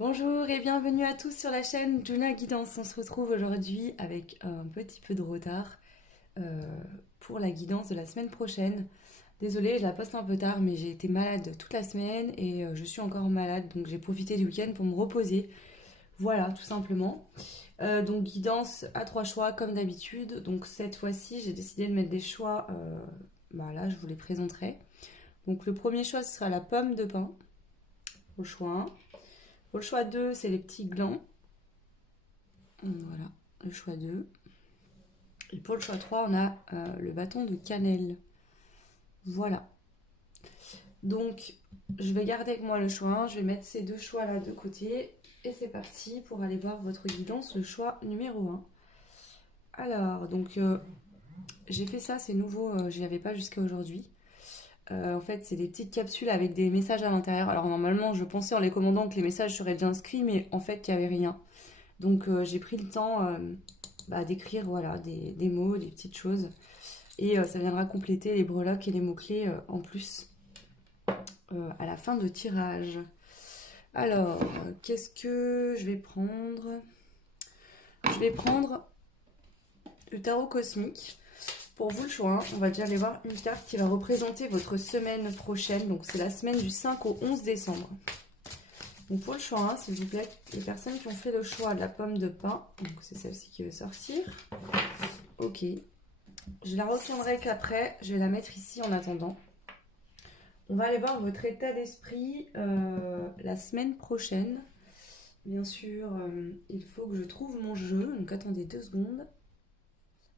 Bonjour et bienvenue à tous sur la chaîne Juna Guidance. On se retrouve aujourd'hui avec un petit peu de retard euh, pour la guidance de la semaine prochaine. Désolée, je la poste un peu tard, mais j'ai été malade toute la semaine et je suis encore malade, donc j'ai profité du week-end pour me reposer. Voilà, tout simplement. Donc guidance à trois choix comme d'habitude. Donc cette fois-ci, j'ai décidé de mettre des choix. Là, je vous les présenterai. Donc le premier choix, ce sera la pomme de pin au choix 1. Pour le choix 2, c'est les petits glands. Voilà, le choix 2. Et pour le choix 3, on a le bâton de cannelle. Voilà. Donc, je vais garder avec moi le choix 1. Je vais mettre ces deux choix-là de côté. Et c'est parti pour aller voir votre guidance, le choix numéro 1. Alors, donc, j'ai fait ça, c'est nouveau, je n'y avais pas jusqu'à aujourd'hui. En fait, c'est des petites capsules avec des messages à l'intérieur. Alors, normalement, je pensais en les commandant que les messages seraient déjà inscrits, mais en fait, il n'y avait rien. Donc, j'ai pris le temps d'écrire voilà, des mots, des petites choses. Et ça viendra compléter les breloques et les mots-clés en plus à la fin de tirage. Alors, qu'est-ce que je vais prendre? Je vais prendre le tarot cosmique. Pour vous, le choix 1, on va déjà aller voir une carte qui va représenter votre semaine prochaine. Donc, c'est la semaine du 5 au 11 décembre. Donc, pour le choix 1, s'il vous plaît, les personnes qui ont fait le choix de la pomme de pin, donc c'est celle-ci qui va sortir. Ok. Je la retiendrai qu'après, je vais la mettre ici en attendant. On va aller voir votre état d'esprit la semaine prochaine. Bien sûr, il faut que je trouve mon jeu, donc attendez 2 secondes.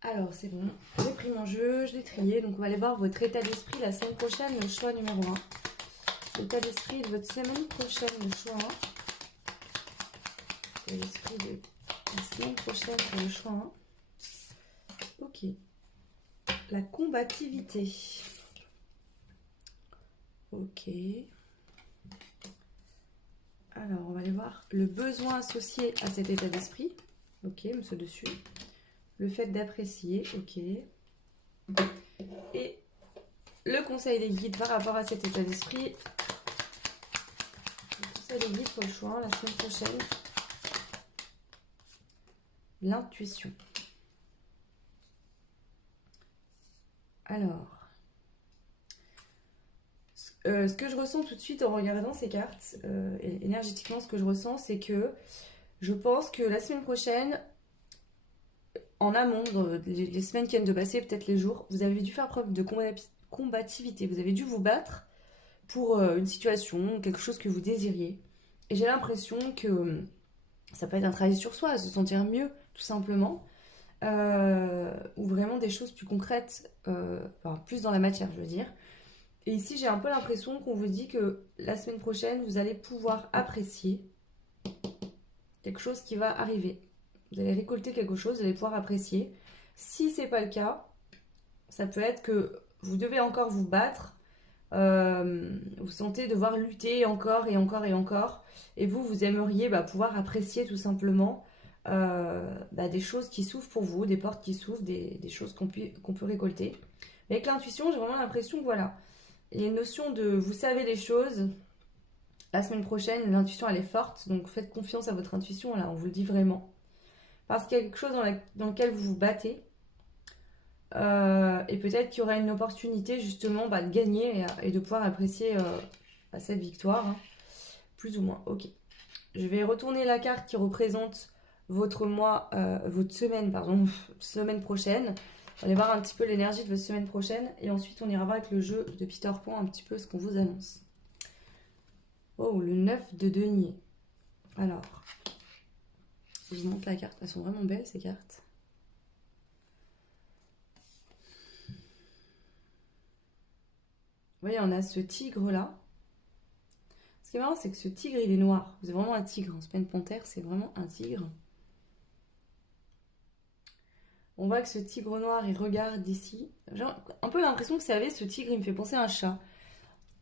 Alors c'est bon, j'ai pris mon jeu, je l'ai trié, donc on va aller voir votre état d'esprit la semaine prochaine, le choix numéro 1. L'état d'esprit de votre semaine prochaine, le choix 1. L'état d'esprit de la semaine prochaine pour le choix 1. Ok. La combativité. Ok. Alors, on va aller voir le besoin associé à cet état d'esprit. Ok, monsieur dessus. Le fait d'apprécier. Ok. Et le conseil des guides par rapport à cet état d'esprit. Le conseil des guides pour le choix la semaine prochaine. L'intuition. Alors, ce que je ressens tout de suite en regardant ces cartes, énergétiquement, ce que je ressens, c'est que je pense que la semaine prochaine, en amont, dans les semaines qui viennent de passer, peut-être les jours, vous avez dû faire preuve de combativité. Vous avez dû vous battre pour une situation, quelque chose que vous désiriez. Et j'ai l'impression que ça peut être un travail sur soi, se sentir mieux, tout simplement. Ou vraiment des choses plus concrètes, enfin plus dans la matière, je veux dire. Et ici, j'ai un peu l'impression qu'on vous dit que la semaine prochaine, vous allez pouvoir apprécier quelque chose qui va arriver. Vous allez récolter quelque chose, vous allez pouvoir apprécier. Si c'est pas le cas, ça peut être que vous devez encore vous battre, vous sentez devoir lutter encore et encore et encore, et vous aimeriez pouvoir apprécier tout simplement des choses qui s'ouvrent pour vous, des portes qui s'ouvrent, des choses qu'on peut récolter. Mais avec l'intuition, j'ai vraiment l'impression que voilà, il y a une notion de vous savez les choses. La semaine prochaine, l'intuition elle est forte, donc faites confiance à votre intuition, là, on vous le dit vraiment. Parce qu'il y a quelque chose dans lequel vous vous battez. Et peut-être qu'il y aura une opportunité justement de gagner et de pouvoir apprécier cette victoire, hein. Plus ou moins. Ok. Je vais retourner la carte qui représente votre mois, votre semaine, pardon, semaine prochaine. On va aller voir un petit peu l'énergie de votre semaine prochaine. Et ensuite, on ira voir avec le jeu de Peter Pan un petit peu ce qu'on vous annonce. Oh, le 9 de denier. Alors, je vous montre la carte. Elles sont vraiment belles, ces cartes. Vous voyez, on a ce tigre-là. Ce qui est marrant, c'est que ce tigre, il est noir. C'est vraiment un tigre. C'est pas une panthère, c'est vraiment un tigre. On voit que ce tigre noir, il regarde d'ici. J'ai un peu l'impression que, vous savez, ce tigre, il me fait penser à un chat.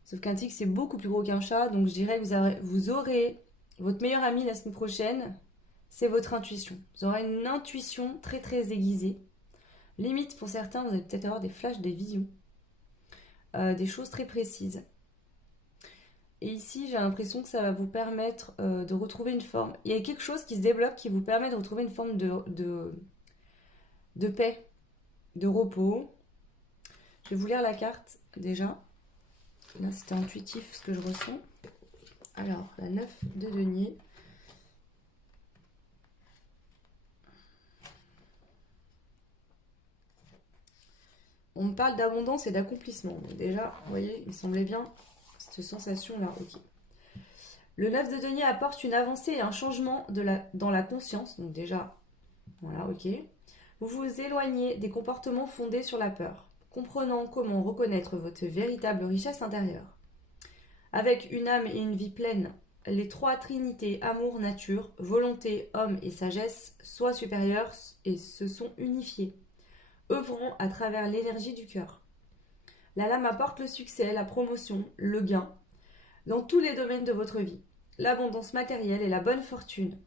Sauf qu'un tigre, c'est beaucoup plus gros qu'un chat. Donc, je dirais que vous aurez votre meilleur ami la semaine prochaine, c'est votre intuition. Vous aurez une intuition très, très aiguisée. Limite, pour certains, vous allez peut-être avoir des flashs, des visions. Des choses très précises. Et ici, j'ai l'impression que ça va vous permettre de retrouver une forme. Il y a quelque chose qui se développe qui vous permet de retrouver une forme de paix, de repos. Je vais vous lire la carte déjà. Là, c'était intuitif ce que je ressens. Alors, la 9 de denier. On me parle d'abondance et d'accomplissement. Donc déjà, vous voyez, il me semblait bien cette sensation-là. Ok. Le 9 de denier apporte une avancée et un changement dans la conscience. Donc déjà, voilà, ok. Vous vous éloignez des comportements fondés sur la peur, comprenant comment reconnaître votre véritable richesse intérieure. Avec une âme et une vie pleine, les trois trinités, amour, nature, volonté, homme et sagesse, soient supérieures et se sont unifiées, œuvrant à travers l'énergie du cœur. La lame apporte le succès, la promotion, le gain, dans tous les domaines de votre vie, l'abondance matérielle et la bonne fortune.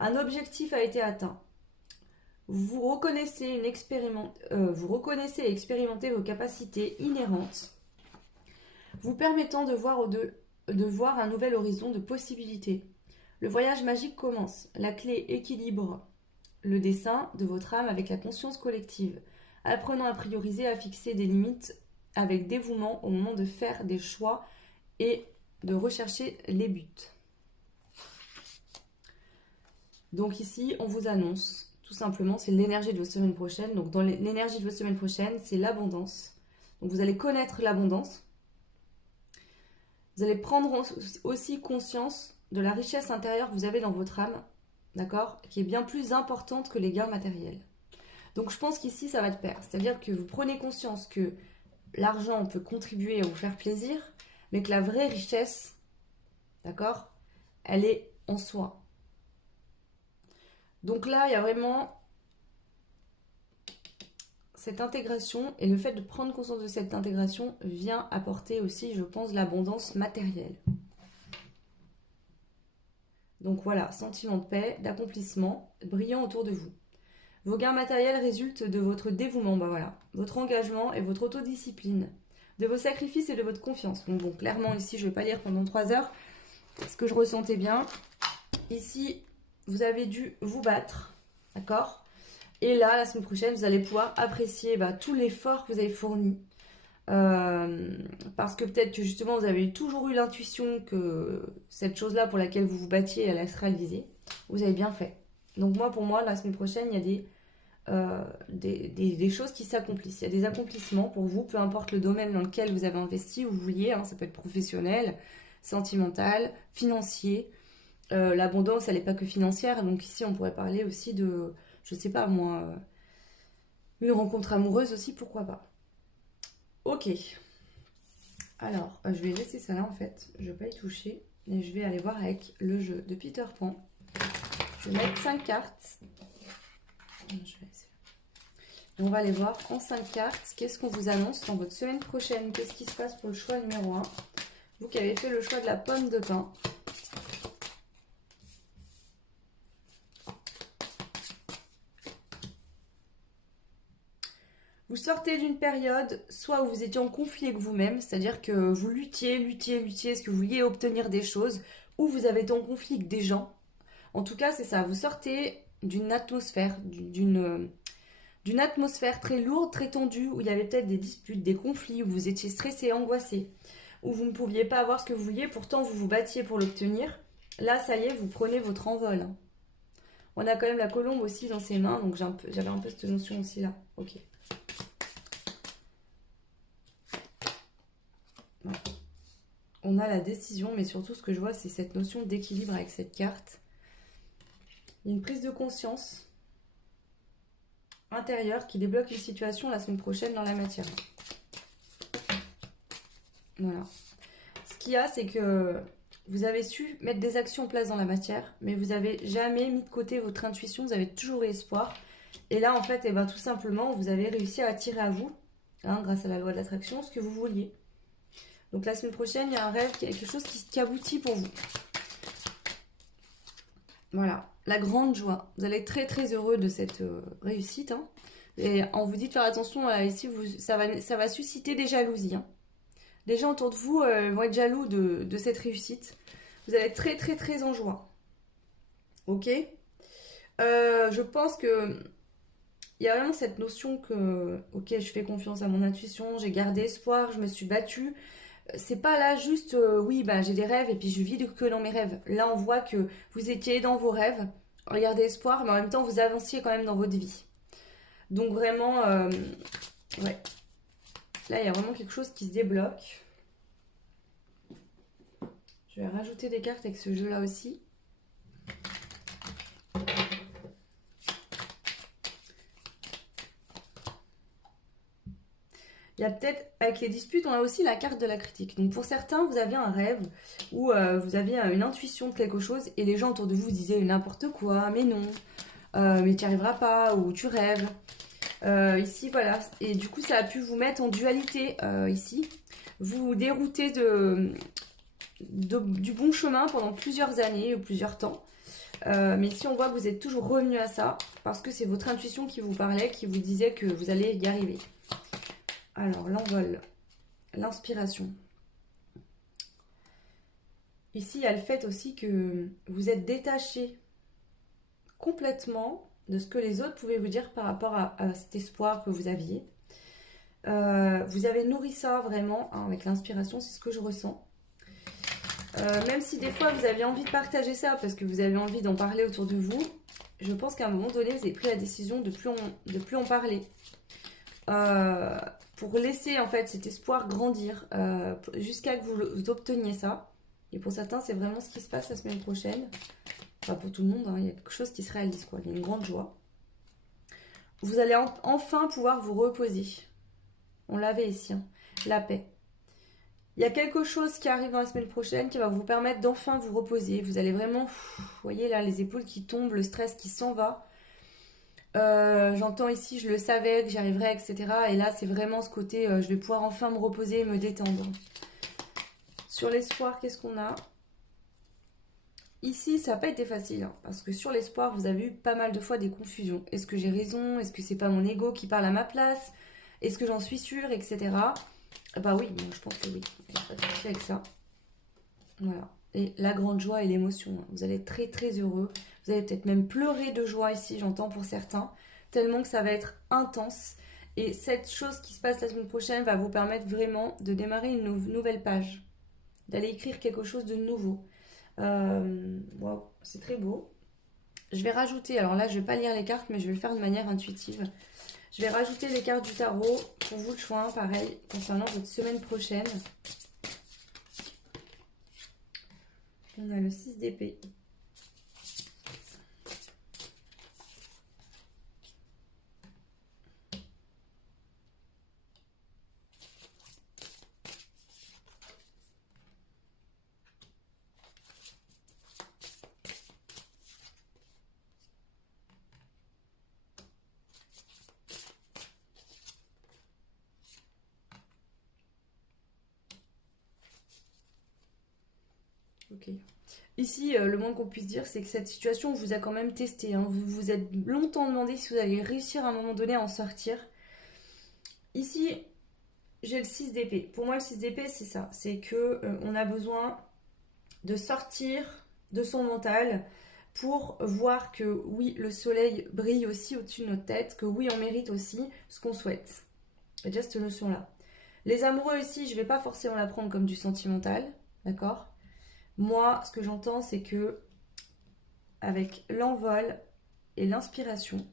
Un objectif a été atteint. Vous reconnaissez et expérimentez vos capacités inhérentes, vous permettant de voir un nouvel horizon de possibilités. Le voyage magique commence. La clé équilibre le dessin de votre âme avec la conscience collective, apprenant à prioriser, à fixer des limites avec dévouement au moment de faire des choix et de rechercher les buts. Donc ici, on vous annonce, tout simplement, c'est l'énergie de votre semaine prochaine. Donc dans l'énergie de votre semaine prochaine, c'est l'abondance. Donc vous allez connaître l'abondance. Vous allez prendre aussi conscience de la richesse intérieure que vous avez dans votre âme, d'accord, qui est bien plus importante que les gains matériels. Donc je pense qu'ici, ça va de pair. C'est-à-dire que vous prenez conscience que l'argent peut contribuer à vous faire plaisir, mais que la vraie richesse, d'accord, elle est en soi. Donc là, il y a vraiment cette intégration, et le fait de prendre conscience de cette intégration vient apporter aussi, je pense, l'abondance matérielle. Donc voilà, sentiment de paix, d'accomplissement, brillant autour de vous. Vos gains matériels résultent de votre dévouement, votre engagement et votre autodiscipline, de vos sacrifices et de votre confiance. Donc bon, clairement ici, je ne vais pas lire pendant 3 heures, ce que je ressentais bien. Ici, vous avez dû vous battre, d'accord ? Et là, la semaine prochaine, vous allez pouvoir apprécier tout l'effort que vous avez fourni. Parce que peut-être que justement, vous avez toujours eu l'intuition que cette chose-là pour laquelle vous vous battiez, elle allait se réaliser. Vous avez bien fait. Donc pour moi, la semaine prochaine, il y a des choses qui s'accomplissent. Il y a des accomplissements pour vous, peu importe le domaine dans lequel vous avez investi, où vous vouliez. Ça peut être professionnel, sentimental, financier. L'abondance, elle n'est pas que financière. Donc ici, on pourrait parler aussi de, je sais pas moi, une rencontre amoureuse aussi, pourquoi pas. Ok. Alors, je vais laisser ça là en fait. Je ne vais pas y toucher. Et je vais aller voir avec le jeu de Peter Pan. Je vais mettre 5 cartes. Et on va aller voir en 5 cartes. Qu'est-ce qu'on vous annonce dans votre semaine prochaine? Qu'est-ce qui se passe pour le choix numéro 1? Vous qui avez fait le choix de la pomme de pin. Vous sortez d'une période, soit où vous étiez en conflit avec vous-même, c'est-à-dire que vous luttiez, est-ce que vous vouliez obtenir des choses, ou vous avez été en conflit avec des gens. En tout cas, c'est ça, vous sortez d'une atmosphère, d'une atmosphère très lourde, très tendue, où il y avait peut-être des disputes, des conflits, où vous étiez stressé, angoissé, où vous ne pouviez pas avoir ce que vous vouliez, pourtant vous vous battiez pour l'obtenir. Là, ça y est, vous prenez votre envol. On a quand même la colombe aussi dans ses mains, donc j'avais un peu cette notion aussi là. Ok. On a la décision, mais surtout ce que je vois, c'est cette notion d'équilibre avec cette carte. Il y a une prise de conscience intérieure qui débloque une situation la semaine prochaine dans la matière. Voilà. Ce qu'il y a, c'est que vous avez su mettre des actions en place dans la matière, mais vous n'avez jamais mis de côté votre intuition, vous avez toujours eu espoir. Et là, en fait, tout simplement, vous avez réussi à attirer à vous, grâce à la loi de l'attraction, ce que vous vouliez. Donc la semaine prochaine, il y a un rêve, quelque chose qui aboutit pour vous. Voilà, la grande joie. Vous allez être très très heureux de cette réussite. Et on vous dit de faire attention, ici, ça va susciter des jalousies. Les gens autour de vous vont être jaloux de cette réussite. Vous allez être très très très en joie. Ok. Je pense que il y a vraiment cette notion que, ok, je fais confiance à mon intuition, j'ai gardé espoir, je me suis battue. C'est pas là juste, oui, bah, j'ai des rêves et puis je vis que dans mes rêves. Là, on voit que vous étiez dans vos rêves, regardez espoir, mais en même temps, vous avanciez quand même dans votre vie. Donc vraiment, ouais. Là, il y a vraiment quelque chose qui se débloque. Je vais rajouter des cartes avec ce jeu-là aussi. Il y a peut-être, avec les disputes, on a aussi la carte de la critique. Donc pour certains, vous aviez un rêve ou vous aviez une intuition de quelque chose et les gens autour de vous disaient n'importe quoi, mais non, mais tu n'y arriveras pas ou tu rêves. Ici, voilà. Et du coup, ça a pu vous mettre en dualité ici. Vous déroutez du bon chemin pendant plusieurs années ou plusieurs temps. Mais ici, on voit que vous êtes toujours revenu à ça parce que c'est votre intuition qui vous parlait, qui vous disait que vous allez y arriver. Alors, l'envol, l'inspiration. Ici, il y a le fait aussi que vous êtes détaché complètement de ce que les autres pouvaient vous dire par rapport à cet espoir que vous aviez. Vous avez nourri ça vraiment hein, avec l'inspiration, c'est ce que je ressens. Même si des fois vous avez envie de partager ça parce que vous avez envie d'en parler autour de vous, je pense qu'à un moment donné, vous avez pris la décision de plus en parler. Pour laisser en fait cet espoir grandir jusqu'à que vous obteniez ça. Et pour certains, c'est vraiment ce qui se passe la semaine prochaine. Enfin, pour tout le monde, hein, il y a quelque chose qui se réalise, quoi. Il y a une grande joie. Vous allez enfin pouvoir vous reposer. On l'avait ici, hein. La paix. Il y a quelque chose qui arrive dans la semaine prochaine qui va vous permettre d'enfin vous reposer. Vous allez vraiment, vous voyez là, les épaules qui tombent, le stress qui s'en va. J'entends ici, je le savais que j'y arriverais, etc. Et là, c'est vraiment ce côté, je vais pouvoir enfin me reposer et me détendre. Sur l'espoir, qu'est-ce qu'on a? Ici, ça n'a pas été facile, hein, parce que sur l'espoir, vous avez eu pas mal de fois des confusions. Est-ce que j'ai raison? Est-ce que c'est pas mon ego qui parle à ma place? Est-ce que j'en suis sûre, etc. Bah oui, moi, je pense que oui. Il n'y a pas de souci avec ça. Voilà. Et la grande joie et l'émotion. Hein. Vous allez être très très heureux. Vous allez peut-être même pleurer de joie ici, j'entends pour certains. Tellement que ça va être intense. Et cette chose qui se passe la semaine prochaine va vous permettre vraiment de démarrer une nouvelle page. D'aller écrire quelque chose de nouveau. Wow, c'est très beau. Je vais rajouter, alors là je vais pas lire les cartes, mais je vais le faire de manière intuitive. Je vais rajouter les cartes du tarot pour vous le choix, pareil, concernant votre semaine prochaine. On a le 6 d'épée. Ok. Ici, le moins qu'on puisse dire, c'est que cette situation vous a quand même testé. Hein. Vous vous êtes longtemps demandé si vous alliez réussir à un moment donné à en sortir. Ici, j'ai le 6 d'épée. Pour moi, le 6 d'épée, c'est ça. C'est que on a besoin de sortir de son mental pour voir que oui, le soleil brille aussi au-dessus de notre tête, que oui, on mérite aussi ce qu'on souhaite. Il y a déjà cette notion-là. Les amoureux ici, je ne vais pas forcément la prendre comme du sentimental, d'accord? Moi, ce que j'entends, c'est que avec l'envol et l'inspiration,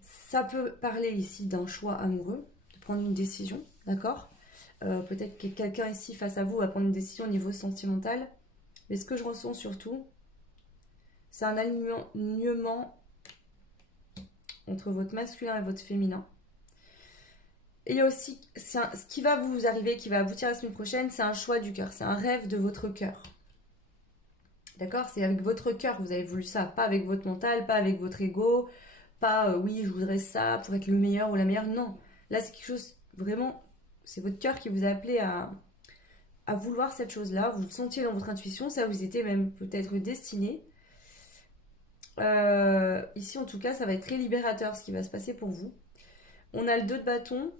ça peut parler ici d'un choix amoureux, de prendre une décision, d'accord? Peut-être que quelqu'un ici face à vous va prendre une décision au niveau sentimental, mais ce que je ressens surtout, c'est un alignement entre votre masculin et votre féminin. Et il y a aussi, ce qui va vous arriver, qui va aboutir la semaine prochaine, c'est un choix du cœur, c'est un rêve de votre cœur. D'accord? C'est avec votre cœur que vous avez voulu ça, pas avec votre mental, pas avec votre ego, pas oui, je voudrais ça pour être le meilleur ou la meilleure. Non, là c'est quelque chose vraiment, c'est votre cœur qui vous a appelé à vouloir cette chose-là. Vous le sentiez dans votre intuition, ça vous était même peut-être destiné. Ici en tout cas, ça va être très libérateur ce qui va se passer pour vous. On a le 2 de bâton.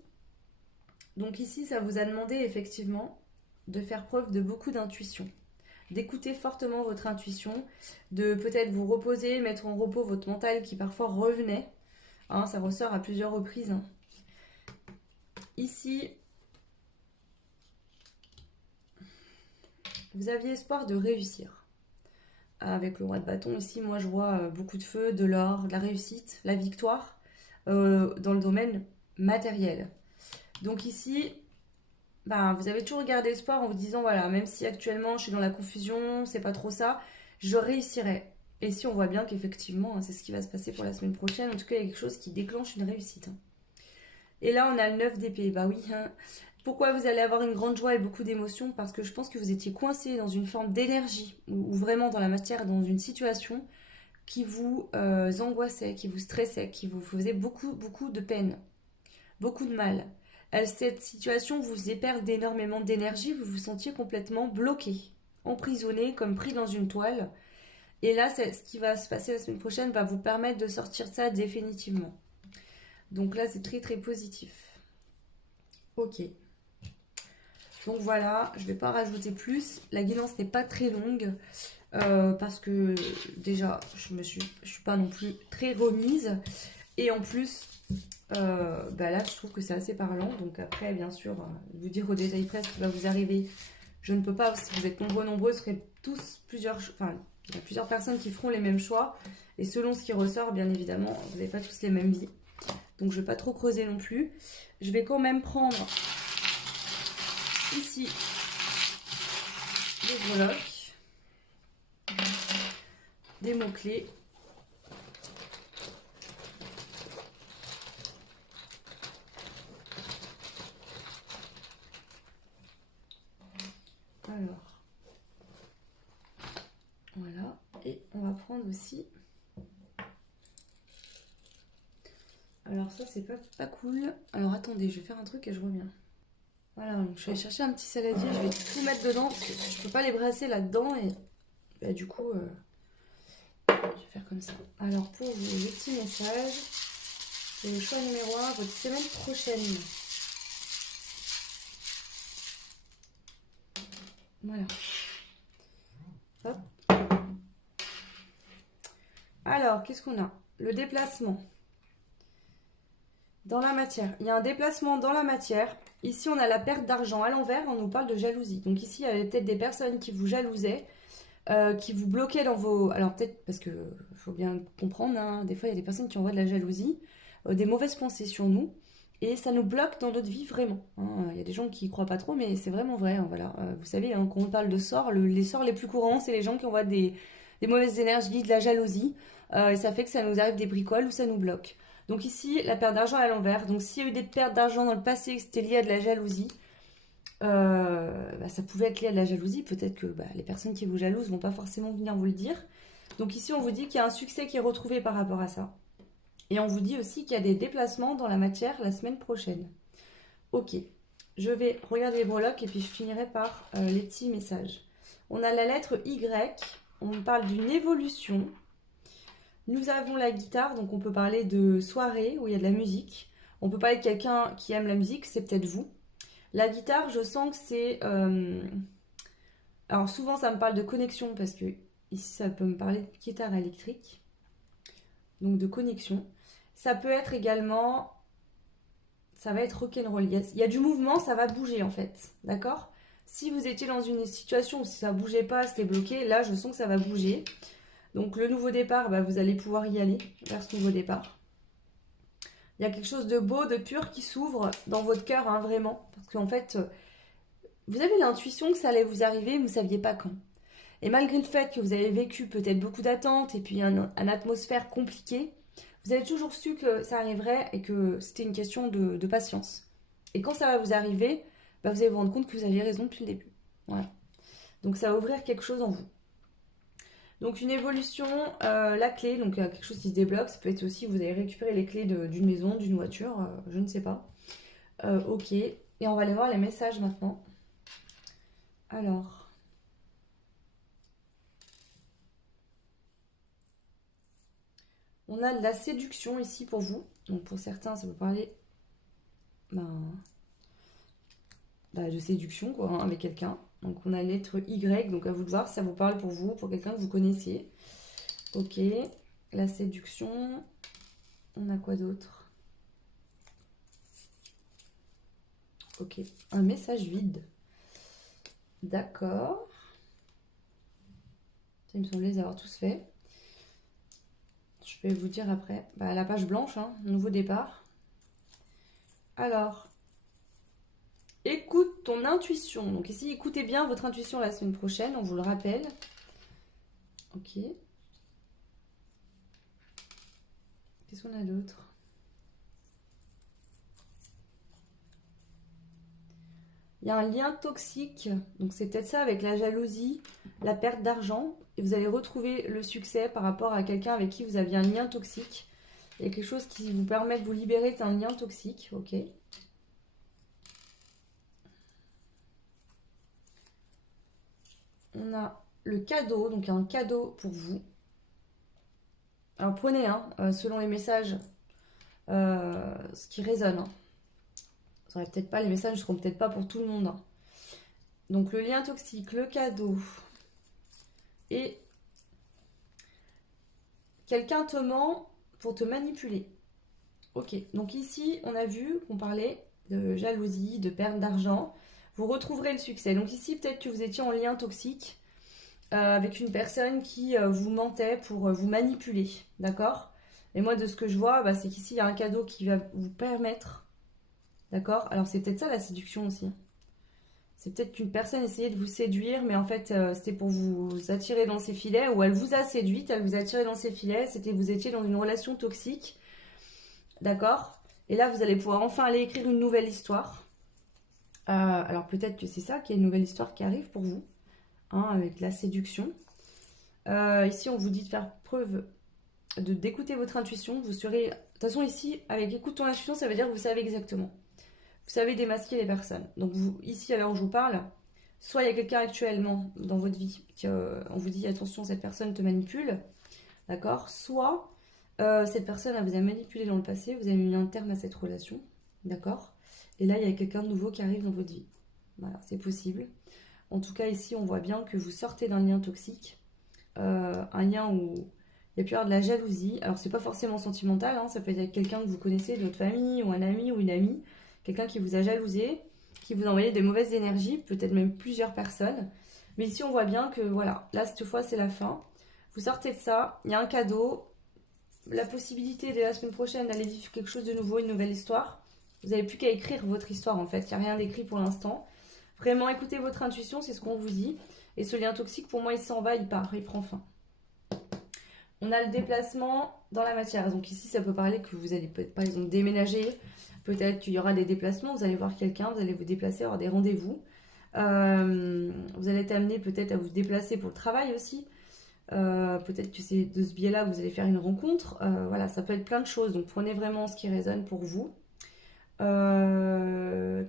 Donc ici, ça vous a demandé effectivement de faire preuve de beaucoup d'intuition, d'écouter fortement votre intuition, de peut-être vous reposer, mettre en repos votre mental qui parfois revenait. Hein, ça ressort à plusieurs reprises. Hein. Ici, vous aviez espoir de réussir. Avec le roi de bâton, ici, moi je vois beaucoup de feu, de l'or, de la réussite, la victoire dans le domaine matériel. Donc ici, ben, vous avez toujours gardé espoir en vous disant, voilà, même si actuellement je suis dans la confusion, c'est pas trop ça, je réussirai. Et si on voit bien qu'effectivement, hein, c'est ce qui va se passer pour la semaine prochaine, en tout cas, il y a quelque chose qui déclenche une réussite. Hein. Et là, on a le 9 d'épée. Bah oui, hein. Pourquoi vous allez avoir une grande joie et beaucoup d'émotions? Parce que je pense que vous étiez coincé dans une forme d'énergie, ou vraiment dans la matière, dans une situation qui vous angoissait, qui vous stressait, qui vous faisait beaucoup, beaucoup de peine, beaucoup de mal. Cette situation vous faisait perdre énormément d'énergie, vous vous sentiez complètement bloqué, emprisonné, comme pris dans une toile. Et là, ce qui va se passer la semaine prochaine va vous permettre de sortir de ça définitivement. Donc là, c'est très très positif. Ok. Donc voilà, je ne vais pas rajouter plus. La guidance n'est pas très longue parce que déjà, je suis pas non plus très remise. Et en plus, bah là, je trouve que c'est assez parlant. Donc après, bien sûr, vous dire au détail près ce qui va vous arriver, je ne peux pas. Si vous êtes nombreux, ce seraient tous plusieurs... Enfin, il y a plusieurs personnes qui feront les mêmes choix. Et selon ce qui ressort, bien évidemment, vous n'avez pas tous les mêmes vies. Donc je ne vais pas trop creuser non plus. Je vais quand même prendre ici des breloques, des mots-clés. Alors, voilà. Et on va prendre aussi... Alors ça, c'est pas cool. Alors attendez, je vais faire un truc et je reviens. Voilà, donc je vais chercher un petit saladier, je vais tout mettre dedans parce que je peux pas les brasser là-dedans et bah, du coup, je vais faire comme ça. Alors pour vous, les petits messages, c'est le choix numéro 1, votre semaine prochaine. Voilà. Hop. Alors, qu'est-ce qu'on a? Le déplacement dans la matière. Il y a un déplacement dans la matière. Ici, on a la perte d'argent. À l'envers, on nous parle de jalousie. Donc ici, il y avait peut-être des personnes qui vous jalousaient, qui vous bloquaient dans vos... Alors peut-être, parce que faut bien comprendre, hein, des fois, il y a des personnes qui envoient de la jalousie, des mauvaises pensées sur nous. Et ça nous bloque dans notre vie vraiment. Hein. Il y a des gens qui y croient pas trop, mais c'est vraiment vrai. Hein, voilà. Vous savez, hein, quand on parle de sorts, les sorts les plus courants, c'est les gens qui envoient des mauvaises énergies, de la jalousie. Et ça fait que ça nous arrive des bricoles ou ça nous bloque. Donc ici, la perte d'argent à l'envers. Donc s'il y a eu des pertes d'argent dans le passé, que c'était lié à de la jalousie, bah, ça pouvait être lié à de la jalousie. Peut-être que bah, les personnes qui vous jalousent vont pas forcément venir vous le dire. Donc ici, on vous dit qu'il y a un succès qui est retrouvé par rapport à ça. Et on vous dit aussi qu'il y a des déplacements dans la matière la semaine prochaine. Ok, je vais regarder les breloques et puis je finirai par les petits messages. On a la lettre Y, on parle d'une évolution. Nous avons la guitare, donc on peut parler de soirée où il y a de la musique. On peut parler de quelqu'un qui aime la musique, c'est peut-être vous. La guitare, je sens que c'est... Alors souvent ça me parle de connexion parce que ici ça peut me parler de guitare électrique. Donc de connexion. Ça peut être également... Ça va être rock'n'roll. Il y a du mouvement, ça va bouger en fait. D'accord? Si vous étiez dans une situation où ça bougeait pas, c'était bloqué, là je sens que ça va bouger. Donc le nouveau départ, bah, vous allez pouvoir y aller vers ce nouveau départ. Il y a quelque chose de beau, de pur qui s'ouvre dans votre cœur, hein, vraiment. Parce qu'en fait, vous avez l'intuition que ça allait vous arriver, mais vous ne saviez pas quand. Et malgré le fait que vous avez vécu peut-être beaucoup d'attentes et puis une atmosphère compliquée, vous avez toujours su que ça arriverait et que c'était une question de patience. Et quand ça va vous arriver, bah, vous allez vous rendre compte que vous aviez raison depuis le début. Voilà. Donc ça va ouvrir quelque chose en vous. Donc une évolution, la clé, donc quelque chose qui se débloque, ça peut être aussi vous allez récupérer les clés d'une maison, d'une voiture, je ne sais pas. Ok, et on va aller voir les messages maintenant. Alors, on a de la séduction ici pour vous. Donc pour certains, ça peut parler de séduction, quoi, hein, avec quelqu'un. Donc on a la lettre Y, donc à vous de voir si ça vous parle pour vous, pour quelqu'un que vous connaissiez. Ok, la séduction. On a quoi d'autre? Ok, un message vide. D'accord. Ça, il me semblait les avoir tous faits. Je vais vous dire après. Bah, la page blanche, hein, nouveau départ. Alors, écoute ton intuition. Donc ici, écoutez bien votre intuition la semaine prochaine, on vous le rappelle. Ok. Qu'est-ce qu'on a d'autre? Il y a un lien toxique, donc c'est peut-être ça avec la jalousie, la perte d'argent, et vous allez retrouver le succès par rapport à quelqu'un avec qui vous aviez un lien toxique. Il y a quelque chose qui vous permet de vous libérer d'un lien toxique, ok. On a le cadeau, donc un cadeau pour vous. Alors prenez, hein, selon les messages, ce qui résonne. Hein. Peut-être pas, les messages ne seront peut-être pas pour tout le monde. Hein. Donc le lien toxique, le cadeau. Et quelqu'un te ment pour te manipuler. Ok, donc ici on a vu qu'on parlait de jalousie, de perte d'argent. Vous retrouverez le succès. Donc ici peut-être que vous étiez en lien toxique avec une personne qui vous mentait pour vous manipuler. D'accord? Et moi de ce que je vois, bah, c'est qu'ici il y a un cadeau qui va vous permettre. D'accord? Alors c'est peut-être ça la séduction aussi. C'est peut-être qu'une personne essayait de vous séduire, mais en fait, c'était pour vous attirer dans ses filets, ou elle vous a séduite, elle vous a attiré dans ses filets, c'était vous étiez dans une relation toxique, d'accord? Et là, vous allez pouvoir enfin aller écrire une nouvelle histoire. Alors peut-être que c'est ça, qu'il y a une nouvelle histoire qui arrive pour vous, hein, avec la séduction. Ici, on vous dit de faire preuve d'écouter votre intuition. Vous serez... De toute façon, ici, avec écoute ton intuition, ça veut dire que vous savez exactement. Vous savez démasquer les personnes. Donc vous, ici, à l'heure où je vous parle, soit il y a quelqu'un actuellement dans votre vie qui, on vous dit attention, cette personne te manipule, d'accord? Soit cette personne elle vous a manipulé dans le passé, vous avez mis un terme à cette relation, d'accord? Et là, il y a quelqu'un de nouveau qui arrive dans votre vie. Voilà, c'est possible. En tout cas, ici, on voit bien que vous sortez d'un lien toxique, un lien où il y a pu y avoir de la jalousie. Alors, c'est pas forcément sentimental, hein, ça peut être avec quelqu'un que vous connaissez, de votre famille, ou un ami ou une amie, quelqu'un qui vous a jalousé, qui vous a envoyé des mauvaises énergies, peut-être même plusieurs personnes. Mais ici, on voit bien que voilà, là, cette fois, c'est la fin. Vous sortez de ça, il y a un cadeau, la possibilité dès la semaine prochaine d'aller vivre quelque chose de nouveau, une nouvelle histoire. Vous n'avez plus qu'à écrire votre histoire en fait, il n'y a rien d'écrit pour l'instant. Vraiment, écoutez votre intuition, c'est ce qu'on vous dit. Et ce lien toxique, pour moi, il s'en va, il part, il prend fin. On a le déplacement dans la matière. Donc ici, ça peut parler que vous allez peut-être, par exemple, déménager. Peut-être qu'il y aura des déplacements, vous allez voir quelqu'un, vous allez vous déplacer, avoir des rendez-vous. Vous allez être amené peut-être à vous déplacer pour le travail aussi. Peut-être que c'est de ce biais-là que vous allez faire une rencontre. Voilà, ça peut être plein de choses. Donc prenez vraiment ce qui résonne pour vous.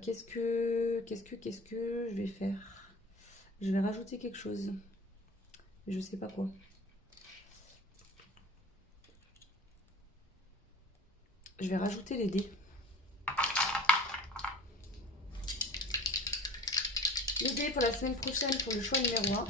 Qu'est-ce que je vais faire? Je vais rajouter quelque chose. Je sais pas quoi. Je vais rajouter les dés. Les dés pour la semaine prochaine pour le choix numéro 1.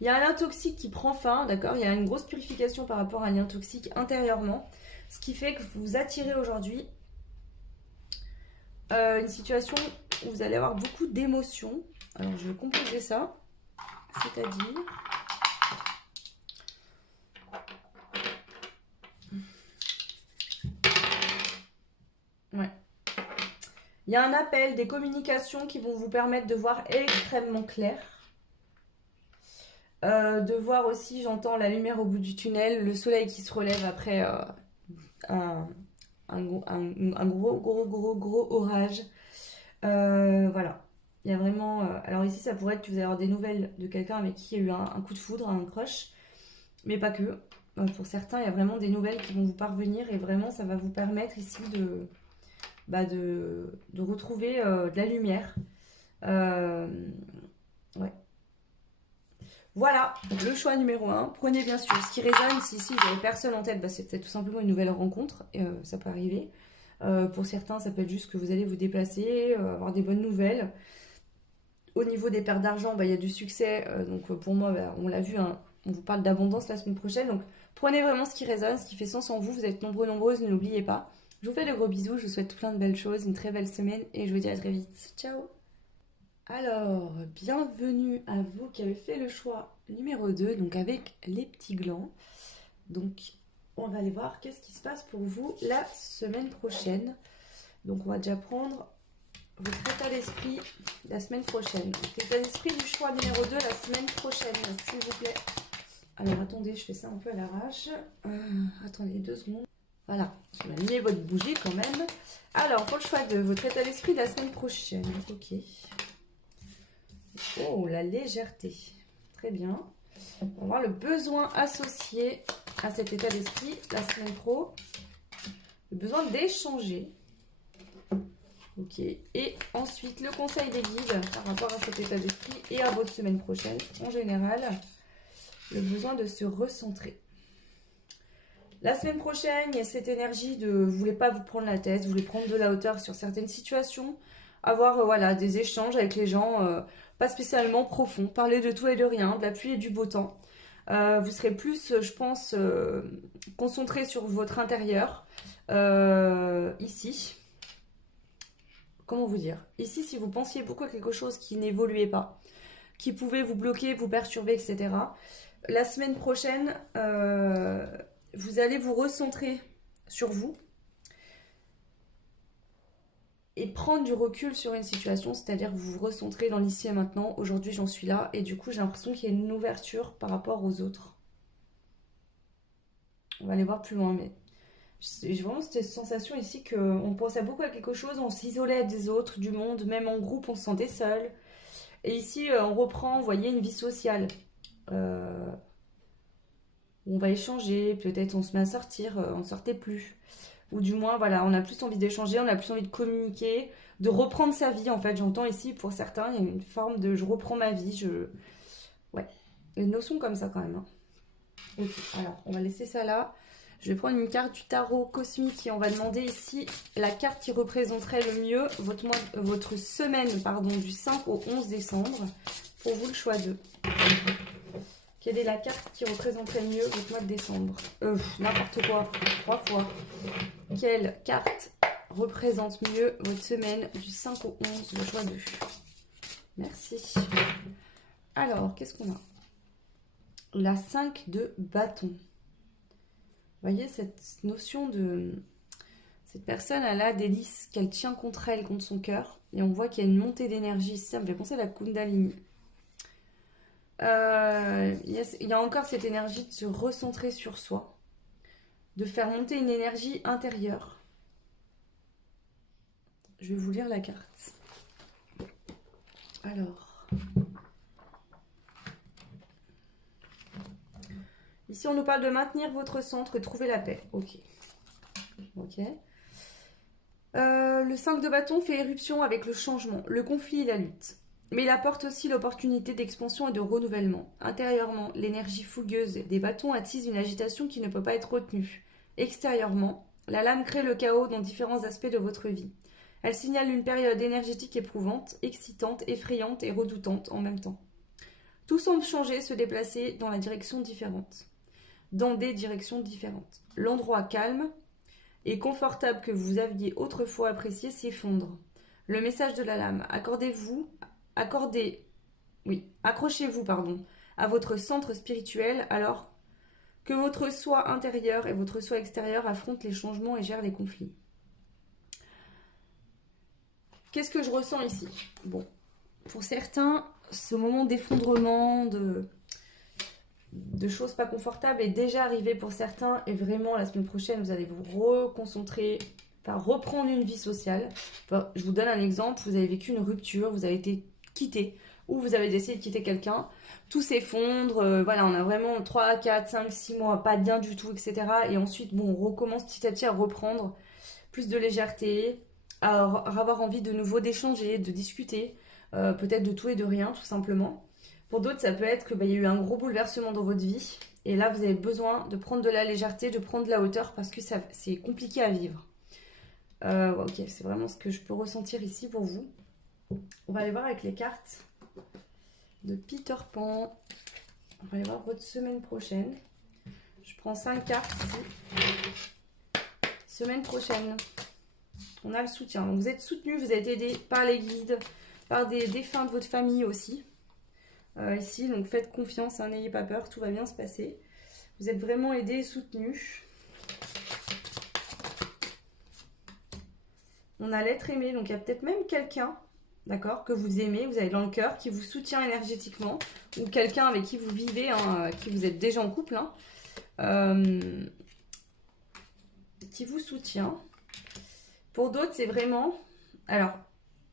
Il y a un lien toxique qui prend fin, d'accord? Il y a une grosse purification par rapport à un lien toxique intérieurement. Ce qui fait que vous attirez aujourd'hui une situation où vous allez avoir beaucoup d'émotions. Alors je vais composer ça. C'est-à-dire... Ouais. Il y a un appel, des communications qui vont vous permettre de voir extrêmement clair. De voir aussi, j'entends la lumière au bout du tunnel, le soleil qui se relève après un gros orage. Voilà. Il y a vraiment... alors ici, ça pourrait être que vous allez avoir des nouvelles de quelqu'un avec qui il y a eu un coup de foudre, un crush. Mais pas que. Pour certains, il y a vraiment des nouvelles qui vont vous parvenir et vraiment, ça va vous permettre ici de retrouver de la lumière. Ouais. Voilà, donc le choix numéro 1. Prenez bien sûr ce qui résonne. Si ici vous n'avez personne en tête, bah, c'est peut-être tout simplement une nouvelle rencontre. Ça peut arriver. Pour certains, ça peut être juste que vous allez vous déplacer, avoir des bonnes nouvelles. Au niveau des pertes d'argent, bah, il y a du succès. Donc pour moi, bah, on l'a vu, hein, on vous parle d'abondance la semaine prochaine. Donc prenez vraiment ce qui résonne, ce qui fait sens en vous. Vous êtes nombreux, nombreuses, ne l'oubliez pas. Je vous fais de gros bisous, je vous souhaite plein de belles choses, une très belle semaine et je vous dis à très vite. Ciao! Alors, bienvenue à vous qui avez fait le choix numéro 2, donc avec les petits glands. Donc, on va aller voir qu'est-ce qui se passe pour vous la semaine prochaine. Donc, on va déjà prendre votre état d'esprit la semaine prochaine. Donc, l'état d'esprit du choix numéro 2 la semaine prochaine, s'il vous plaît. Alors, attendez, je fais ça un peu à l'arrache. Attendez 2 secondes. Voilà, je vais allumer votre bougie quand même. Alors, pour le choix de votre état d'esprit de la semaine prochaine. Ok. Oh, la légèreté. Très bien. On va voir le besoin associé à cet état d'esprit la semaine pro. Le besoin d'échanger. Ok. Et ensuite, le conseil des guides par rapport à cet état d'esprit et à votre semaine prochaine. En général, le besoin de se recentrer. La semaine prochaine, il y a cette énergie de vous voulez pas vous prendre la tête, vous voulez prendre de la hauteur sur certaines situations, avoir voilà, des échanges avec les gens pas spécialement profonds, parler de tout et de rien, de la pluie et du beau temps. Vous serez plus, je pense, concentré sur votre intérieur, ici. Comment vous dire? Ici, si vous pensiez beaucoup à quelque chose qui n'évoluait pas, qui pouvait vous bloquer, vous perturber, etc., la semaine prochaine, vous allez vous recentrer sur vous et prendre du recul sur une situation, c'est-à-dire que vous vous recentrez dans l'ici et maintenant. Aujourd'hui, j'en suis là et du coup, j'ai l'impression qu'il y a une ouverture par rapport aux autres. On va aller voir plus loin, mais j'ai vraiment cette sensation ici qu'on pensait beaucoup à quelque chose, on s'isolait des autres, du monde, même en groupe, on se sentait seul. Et ici, on reprend, vous voyez, une vie sociale. On va échanger, peut-être on se met à sortir, on ne sortait plus. Ou du moins, voilà, on a plus envie d'échanger, on a plus envie de communiquer, de reprendre sa vie, en fait. J'entends ici, pour certains, il y a une forme de je reprends ma vie, Ouais, une notion comme ça quand même. Hein. Ok, alors, on va laisser ça là. Je vais prendre une carte du tarot cosmique et on va demander ici la carte qui représenterait le mieux votre semaine pardon, du 5 au 11 décembre. Pour vous, le choix 2. Quelle est la carte qui représenterait mieux votre mois de décembre? N'importe quoi, 3 fois. Quelle carte représente mieux votre semaine du 5 au 11, le choix 2? Merci. Alors, qu'est-ce qu'on a? La 5 de bâton. Vous voyez cette notion de... Cette personne, elle a des lys qu'elle tient contre elle, contre son cœur. Et on voit qu'il y a une montée d'énergie. Ça me fait penser à la Kundalini. Il y a encore cette énergie de se recentrer sur soi, de faire monter une énergie intérieure. Je vais vous lire la carte. Alors, ici on nous parle de maintenir votre centre et trouver la paix. Ok. Le 5 de bâton fait éruption avec le changement, le conflit et la lutte. Mais il apporte aussi l'opportunité d'expansion et de renouvellement. Intérieurement, l'énergie fougueuse des bâtons attise une agitation qui ne peut pas être retenue. Extérieurement, la lame crée le chaos dans différents aspects de votre vie. Elle signale une période énergétique éprouvante, excitante, effrayante et redoutante en même temps. Tout semble changer, se déplacer dans des directions différentes. L'endroit calme et confortable que vous aviez autrefois apprécié s'effondre. Le message de la lame, accrochez-vous à votre centre spirituel alors que votre soi intérieur et votre soi extérieur affrontent les changements et gèrent les conflits. Qu'est-ce que je ressens ici? Bon, pour certains, ce moment d'effondrement, de choses pas confortables est déjà arrivé pour certains et vraiment la semaine prochaine, vous allez vous reconcentrer, reprendre une vie sociale. Enfin, je vous donne un exemple, vous avez vécu une rupture, vous avez été quitté ou vous avez décidé de quitter quelqu'un, tout s'effondre, voilà, on a vraiment 3, 4, 5, 6 mois, pas bien du tout, etc. Et ensuite, bon, on recommence petit à petit à reprendre plus de légèreté, à avoir envie de nouveau d'échanger, de discuter, peut-être de tout et de rien, tout simplement. Pour d'autres, ça peut être que il y a eu un gros bouleversement dans votre vie. Et là, vous avez besoin de prendre de la légèreté, de prendre de la hauteur parce que c'est compliqué à vivre. Ok, c'est vraiment ce que je peux ressentir ici pour vous. On va aller voir avec les cartes de Peter Pan. On va aller voir votre semaine prochaine. Je prends 5 cartes ici. Semaine prochaine. On a le soutien. Donc vous êtes soutenu, vous êtes aidé par les guides, par des défunts de votre famille aussi. Ici, donc faites confiance, hein, n'ayez pas peur, tout va bien se passer. Vous êtes vraiment aidé et soutenu. On a l'être aimé, donc il y a peut-être même quelqu'un, d'accord, que vous aimez, vous avez dans le cœur, qui vous soutient énergétiquement, ou quelqu'un avec qui vous vivez, hein, qui vous êtes déjà en couple, hein, qui vous soutient. Pour d'autres, c'est vraiment... Alors,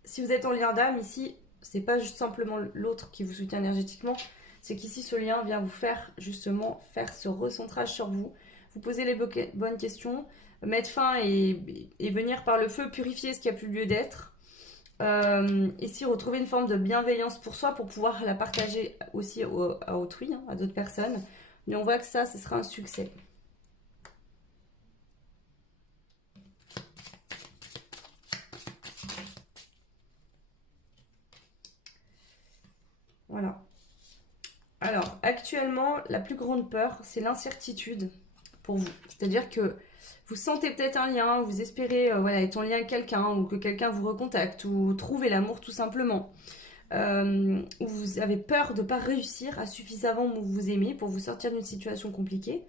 si vous êtes en lien d'âme, ici, c'est pas juste simplement l'autre qui vous soutient énergétiquement, c'est qu'ici, ce lien vient vous faire, justement, faire ce recentrage sur vous, vous poser les bonnes questions, mettre fin et venir par le feu purifier ce qui a plus lieu d'être. Ici, retrouver une forme de bienveillance pour soi, pour pouvoir la partager aussi à autrui, hein, à d'autres personnes. Mais on voit que ça, ce sera un succès. Voilà. Alors, actuellement, la plus grande peur, c'est l'incertitude pour vous. C'est-à-dire que vous sentez peut-être un lien, vous espérez voilà, être en lien avec quelqu'un, ou que quelqu'un vous recontacte, ou trouver l'amour tout simplement. Ou vous avez peur de ne pas réussir à suffisamment vous aimer pour vous sortir d'une situation compliquée.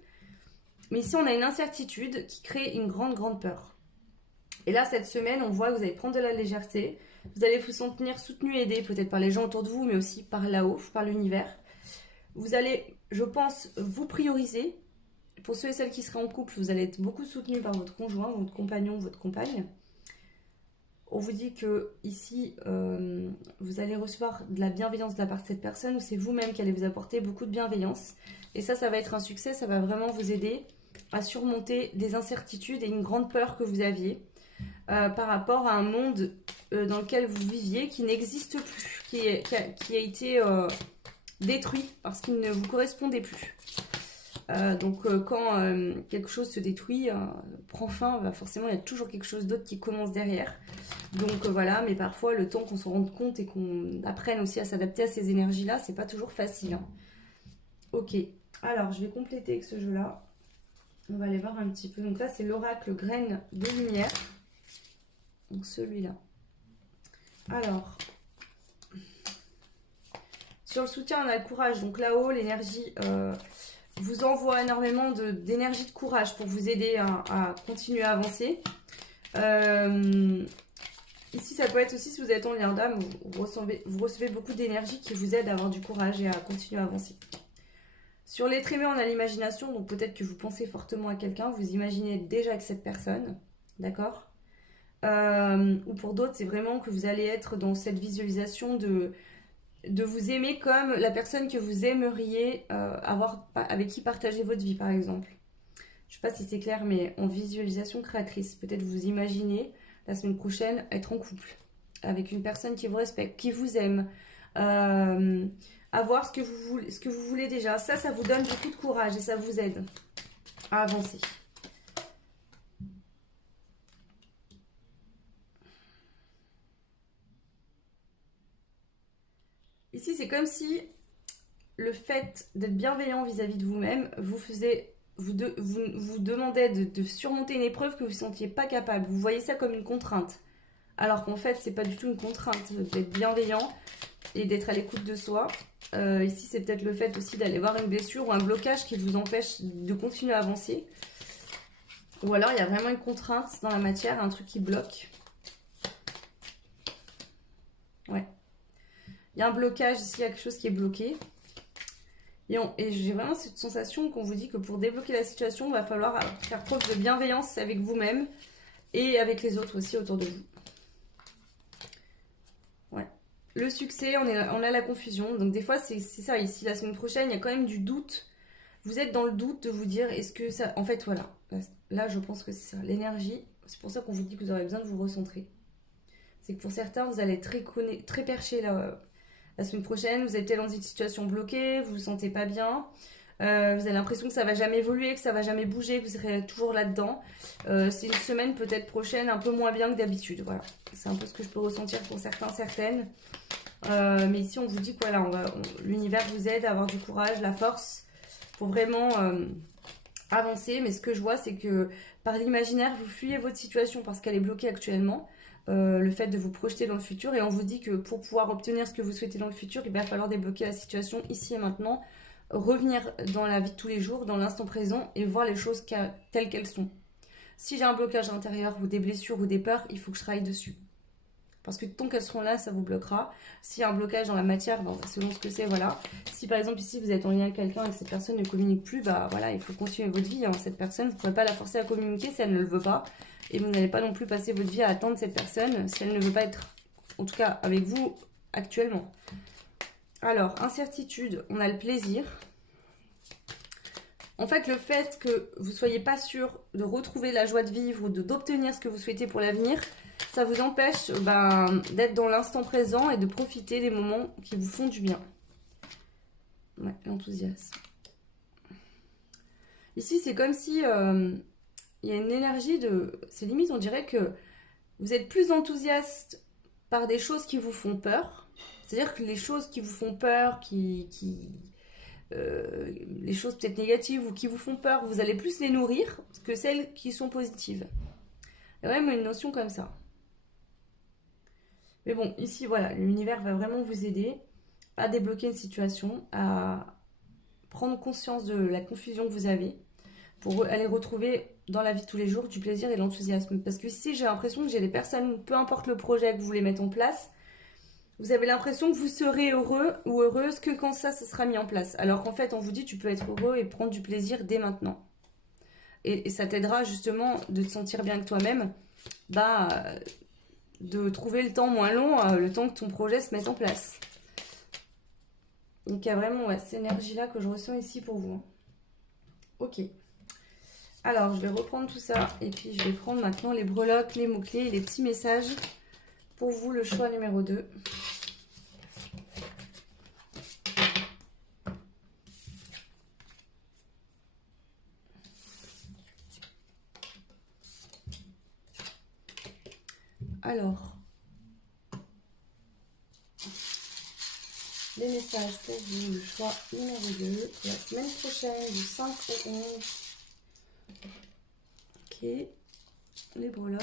Mais ici, on a une incertitude qui crée une grande, grande peur. Et là, cette semaine, on voit que vous allez prendre de la légèreté. Vous allez vous sentir soutenu, aidé, peut-être par les gens autour de vous, mais aussi par là-haut, par l'univers. Vous allez, je pense, vous prioriser. Pour ceux et celles qui seraient en couple, vous allez être beaucoup soutenu par votre conjoint, votre compagnon, votre compagne. On vous dit que ici, vous allez recevoir de la bienveillance de la part de cette personne, ou c'est vous-même qui allez vous apporter beaucoup de bienveillance. Et ça va être un succès, ça va vraiment vous aider à surmonter des incertitudes et une grande peur que vous aviez par rapport à un monde dans lequel vous viviez qui n'existe plus, qui a été détruit parce qu'il ne vous correspondait plus. Donc quand quelque chose se détruit, prend fin, forcément il y a toujours quelque chose d'autre qui commence derrière. Donc voilà, mais parfois le temps qu'on s'en rende compte et qu'on apprenne aussi à s'adapter à ces énergies-là, c'est pas toujours facile. Hein. Ok, alors je vais compléter avec ce jeu-là. On va aller voir un petit peu. Donc là c'est l'oracle graine de lumière. Donc celui-là. Alors, sur le soutien on a le courage. Donc là-haut l'énergie... vous envoie énormément d'énergie de courage pour vous aider à continuer à avancer. Ici, ça peut être aussi, si vous êtes en lien d'âme, vous recevez beaucoup d'énergie qui vous aide à avoir du courage et à continuer à avancer. Sur l'être aimé, on a l'imagination, donc peut-être que vous pensez fortement à quelqu'un, vous imaginez déjà avec cette personne, d'accord ? Ou pour d'autres, c'est vraiment que vous allez être dans cette visualisation de vous aimer comme la personne que vous aimeriez avoir avec qui partager votre vie, par exemple. Je ne sais pas si c'est clair, mais en visualisation créatrice, peut-être vous imaginez la semaine prochaine être en couple avec une personne qui vous respecte, qui vous aime, avoir ce que vous voulez déjà. Ça vous donne beaucoup de courage et ça vous aide à avancer. Ici, c'est comme si le fait d'être bienveillant vis-à-vis de vous-même vous demandait de surmonter une épreuve que vous ne sentiez pas capable. Vous voyez ça comme une contrainte. Alors qu'en fait, c'est pas du tout une contrainte d'être bienveillant et d'être à l'écoute de soi. Ici, c'est peut-être le fait aussi d'aller voir une blessure ou un blocage qui vous empêche de continuer à avancer. Ou alors, il y a vraiment une contrainte dans la matière, un truc qui bloque. Ouais. Il y a un blocage ici, il y a quelque chose qui est bloqué. Et j'ai vraiment cette sensation qu'on vous dit que pour débloquer la situation, il va falloir faire preuve de bienveillance avec vous-même et avec les autres aussi autour de vous. Ouais. Le succès, on a la confusion. Donc des fois, c'est ça ici. La semaine prochaine, il y a quand même du doute. Vous êtes dans le doute de vous dire, est-ce que ça... En fait, voilà. Là, je pense que c'est ça. L'énergie, c'est pour ça qu'on vous dit que vous aurez besoin de vous recentrer. C'est que pour certains, vous allez être très perché là, La semaine prochaine, vous êtes peut-être dans une situation bloquée, vous vous sentez pas bien. Vous avez l'impression que ça va jamais évoluer, que ça va jamais bouger, que vous serez toujours là-dedans. C'est une semaine peut-être prochaine un peu moins bien que d'habitude. Voilà, c'est un peu ce que je peux ressentir pour certains, certaines. Mais ici, on vous dit que voilà, l'univers vous aide à avoir du courage, la force pour vraiment avancer. Mais ce que je vois, c'est que par l'imaginaire, vous fuyez votre situation parce qu'elle est bloquée actuellement. Le fait de vous projeter dans le futur. Et on vous dit que pour pouvoir obtenir ce que vous souhaitez dans le futur, il va falloir débloquer la situation ici et maintenant. Revenir dans la vie de tous les jours, dans l'instant présent et voir les choses telles qu'elles sont. Si j'ai un blocage intérieur ou des blessures ou des peurs, il faut que je travaille dessus. Parce que tant qu'elles seront là, ça vous bloquera. S'il y a un blocage dans la matière, ben, selon ce que c'est, voilà. Si par exemple ici vous êtes en lien avec quelqu'un et que cette personne ne communique plus, bah voilà, il faut continuer votre vie. Hein. Cette personne, vous ne pouvez pas la forcer à communiquer si elle ne le veut pas. Et vous n'allez pas non plus passer votre vie à attendre cette personne si elle ne veut pas être, en tout cas, avec vous actuellement. Alors, incertitude, on a le plaisir. En fait, le fait que vous ne soyez pas sûr de retrouver la joie de vivre ou d'obtenir ce que vous souhaitez pour l'avenir, ça vous empêche d'être dans l'instant présent et de profiter des moments qui vous font du bien. Ouais, l'enthousiasme. Ici, c'est comme si il y a une énergie de... C'est limite, on dirait que vous êtes plus enthousiaste par des choses qui vous font peur. C'est-à-dire que les choses qui vous font peur, les choses peut-être négatives ou qui vous font peur, vous allez plus les nourrir que celles qui sont positives. Il y a vraiment une notion comme ça. Mais bon, ici, voilà, l'univers va vraiment vous aider à débloquer une situation, à prendre conscience de la confusion que vous avez pour aller retrouver dans la vie de tous les jours du plaisir et de l'enthousiasme. Parce que ici, j'ai l'impression que j'ai des personnes, peu importe le projet que vous voulez mettre en place, vous avez l'impression que vous serez heureux ou heureuse que quand ça sera mis en place. Alors qu'en fait, on vous dit tu peux être heureux et prendre du plaisir dès maintenant. Et ça t'aidera justement de te sentir bien avec toi-même, de trouver le temps moins long, le temps que ton projet se mette en place. Donc il y a vraiment cette énergie-là que je ressens ici pour vous. Ok. Alors, je vais reprendre tout ça et puis je vais prendre maintenant les breloques, les mots-clés et les petits messages pour vous, le choix numéro 2. Alors, les messages pour vous, le choix numéro 2, la semaine prochaine, du 5 au 11. Ok, les breloques.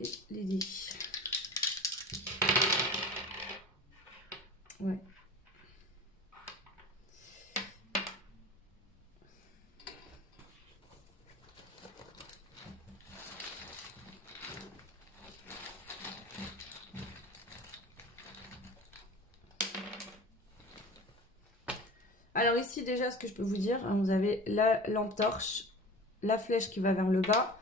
Et les dés. Ouais. Alors ici déjà ce que je peux vous dire, vous avez la lampe torche, la flèche qui va vers le bas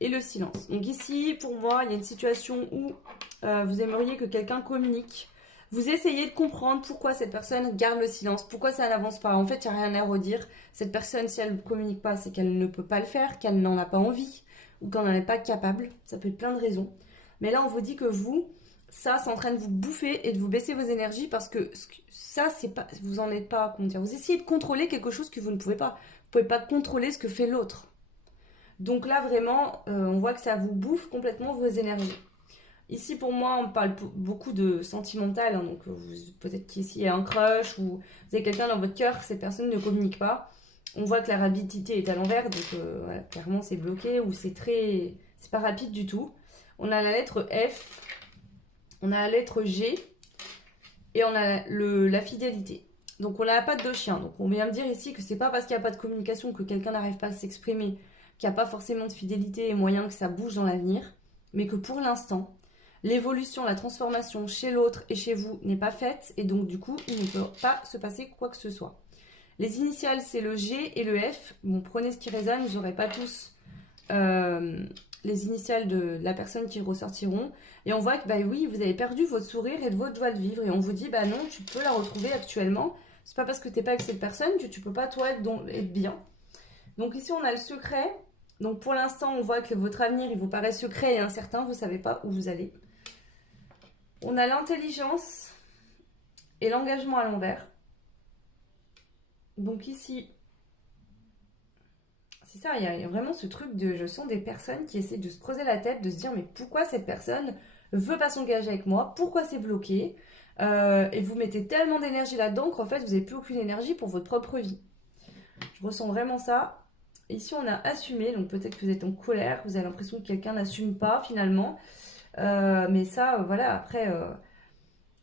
et le silence. Donc ici pour moi il y a une situation où vous aimeriez que quelqu'un communique. Vous essayez de comprendre pourquoi cette personne garde le silence, pourquoi ça n'avance pas. En fait il n'y a rien à redire. Cette personne si elle ne communique pas c'est qu'elle ne peut pas le faire, qu'elle n'en a pas envie ou qu'elle n'en est pas capable. Ça peut être plein de raisons. Mais là on vous dit que vous... Ça, c'est en train de vous bouffer et de vous baisser vos énergies parce que ça, c'est pas, vous en êtes pas, comment dire, vous essayez de contrôler quelque chose que vous ne pouvez pas. Vous pouvez pas contrôler ce que fait l'autre. Donc là, vraiment, on voit que ça vous bouffe complètement vos énergies. Ici, pour moi, on parle beaucoup de sentimental. Hein, donc, peut-être qu'ici, il y a un crush ou vous avez quelqu'un dans votre cœur, cette personne ne communique pas. On voit que la rapidité est à l'envers. Donc, voilà, clairement, c'est bloqué ou c'est pas rapide du tout. On a la lettre F. On a la lettre G et on a la fidélité. Donc on a la patte de chien. Donc on vient me dire ici que c'est pas parce qu'il n'y a pas de communication que quelqu'un n'arrive pas à s'exprimer, qu'il n'y a pas forcément de fidélité et moyen que ça bouge dans l'avenir, mais que pour l'instant, l'évolution, la transformation chez l'autre et chez vous n'est pas faite et donc du coup, il ne peut pas se passer quoi que ce soit. Les initiales, c'est le G et le F. Bon, prenez ce qui résonne, vous n'aurez pas tous... les initiales de la personne qui ressortiront. Et on voit que, bah oui, vous avez perdu votre sourire et de votre joie de vivre. Et on vous dit, bah non, tu peux la retrouver actuellement. C'est pas parce que t'es pas avec cette personne que tu peux pas, toi, être bien. Donc ici, on a le secret. Donc pour l'instant, on voit que votre avenir, il vous paraît secret et incertain. Vous ne savez pas où vous allez. On a l'intelligence et l'engagement à l'envers. Donc ici, c'est ça, il y a vraiment ce truc de... Je sens des personnes qui essaient de se creuser la tête, de se dire, mais pourquoi cette personne veut pas s'engager avec moi? Pourquoi c'est bloqué? Et vous mettez tellement d'énergie là-dedans qu'en fait, vous n'avez plus aucune énergie pour votre propre vie. Je ressens vraiment ça. Ici, on a assumé, donc peut-être que vous êtes en colère, vous avez l'impression que quelqu'un n'assume pas finalement. Mais ça, voilà, après,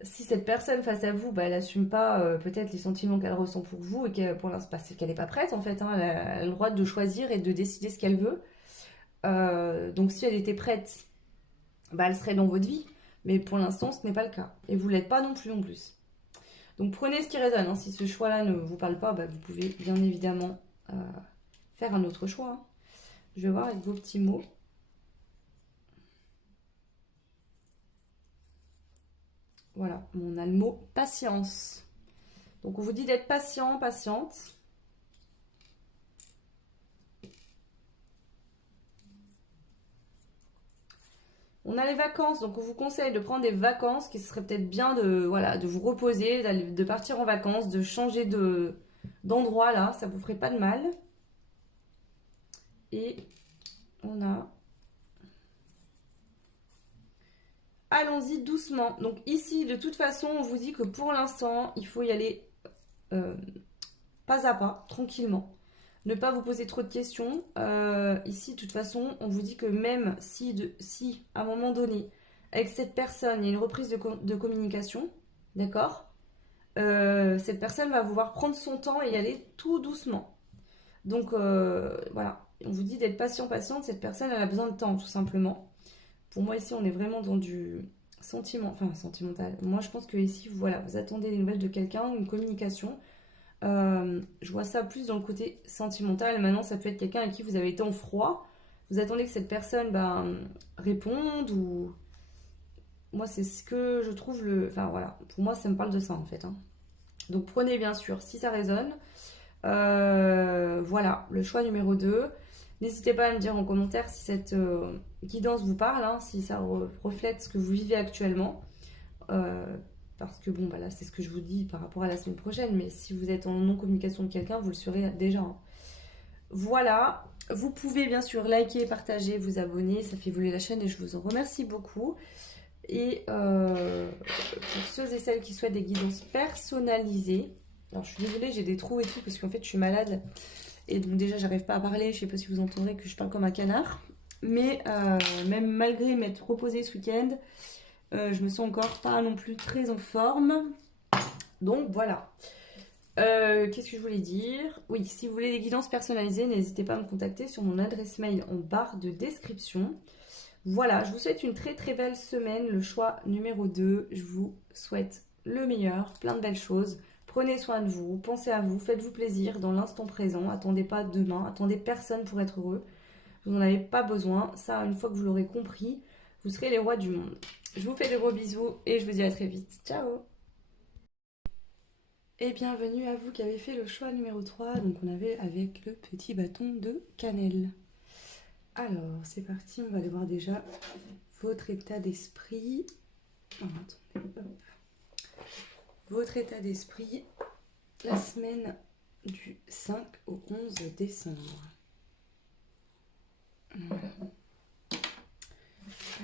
si cette personne face à vous, bah, elle n'assume pas peut-être les sentiments qu'elle ressent pour vous et que pour l'instant, c'est qu'elle n'est pas prête en fait. Hein, elle a le droit de choisir et de décider ce qu'elle veut. Donc si elle était prête, bah, elle serait dans votre vie. Mais pour l'instant, ce n'est pas le cas. Et vous ne l'êtes pas non plus en plus. Donc prenez ce qui résonne. Hein. Si ce choix-là ne vous parle pas, bah, vous pouvez bien évidemment faire un autre choix. Hein. Je vais voir avec vos petits mots. Voilà, on a le mot patience. Donc on vous dit d'être patient, patiente. On a les vacances, donc on vous conseille de prendre des vacances, qui serait peut-être bien de, voilà, de vous reposer, de partir en vacances, de changer d'endroit là, ça vous ferait pas de mal. Et on a... Allons-y doucement. Donc ici, de toute façon, on vous dit que pour l'instant, il faut y aller pas à pas, tranquillement. Ne pas vous poser trop de questions. Ici, de toute façon, on vous dit que même si à un moment donné, avec cette personne, il y a une reprise de communication, d'accord, cette personne va vouloir prendre son temps et y aller tout doucement. Donc voilà, on vous dit d'être patient, patiente. Cette personne, elle a besoin de temps, tout simplement. Pour moi, ici, on est vraiment dans du sentimental. Moi, je pense que ici, voilà, vous attendez des nouvelles de quelqu'un, une communication. Je vois ça plus dans le côté sentimental. Maintenant, ça peut être quelqu'un avec qui vous avez été en froid. Vous attendez que cette personne réponde ou... Moi, c'est ce que je trouve Enfin, voilà. Pour moi, ça me parle de ça, en fait. Hein. Donc, prenez, bien sûr, si ça résonne. Voilà, le choix numéro 2. N'hésitez pas à me dire en commentaire si cette guidance vous parle, hein, si ça reflète ce que vous vivez actuellement. Parce que bon, bah là, c'est ce que je vous dis par rapport à la semaine prochaine, mais si vous êtes en non-communication de quelqu'un, vous le saurez déjà. Hein. Voilà, vous pouvez bien sûr liker, partager, vous abonner, ça fait évoluer la chaîne et je vous en remercie beaucoup. Et pour ceux et celles qui souhaitent des guidances personnalisées, alors je suis désolée, j'ai des trous et tout parce qu'en fait je suis malade et donc déjà j'arrive pas à parler, je sais pas si vous entendrez que je parle comme un canard, mais même malgré m'être reposée ce week-end, je me sens encore pas non plus très en forme. Donc voilà. Qu'est-ce que je voulais dire? Oui, si vous voulez des guidances personnalisées, n'hésitez pas à me contacter sur mon adresse mail en barre de description. Voilà, je vous souhaite une très très belle semaine. Le choix numéro 2, je vous souhaite le meilleur, plein de belles choses. Prenez soin de vous, pensez à vous, faites-vous plaisir dans l'instant présent. Attendez pas demain, attendez personne pour être heureux. Vous n'en avez pas besoin. Ça, une fois que vous l'aurez compris, vous serez les rois du monde. Je vous fais de gros bisous et je vous dis à très vite. Ciao! Et bienvenue à vous qui avez fait le choix numéro 3. Donc on avait avec le petit bâton de cannelle. Alors, c'est parti, on va aller voir déjà votre état d'esprit. Oh, attendez, hop. Votre état d'esprit la semaine du 5 au 11 décembre. Voilà.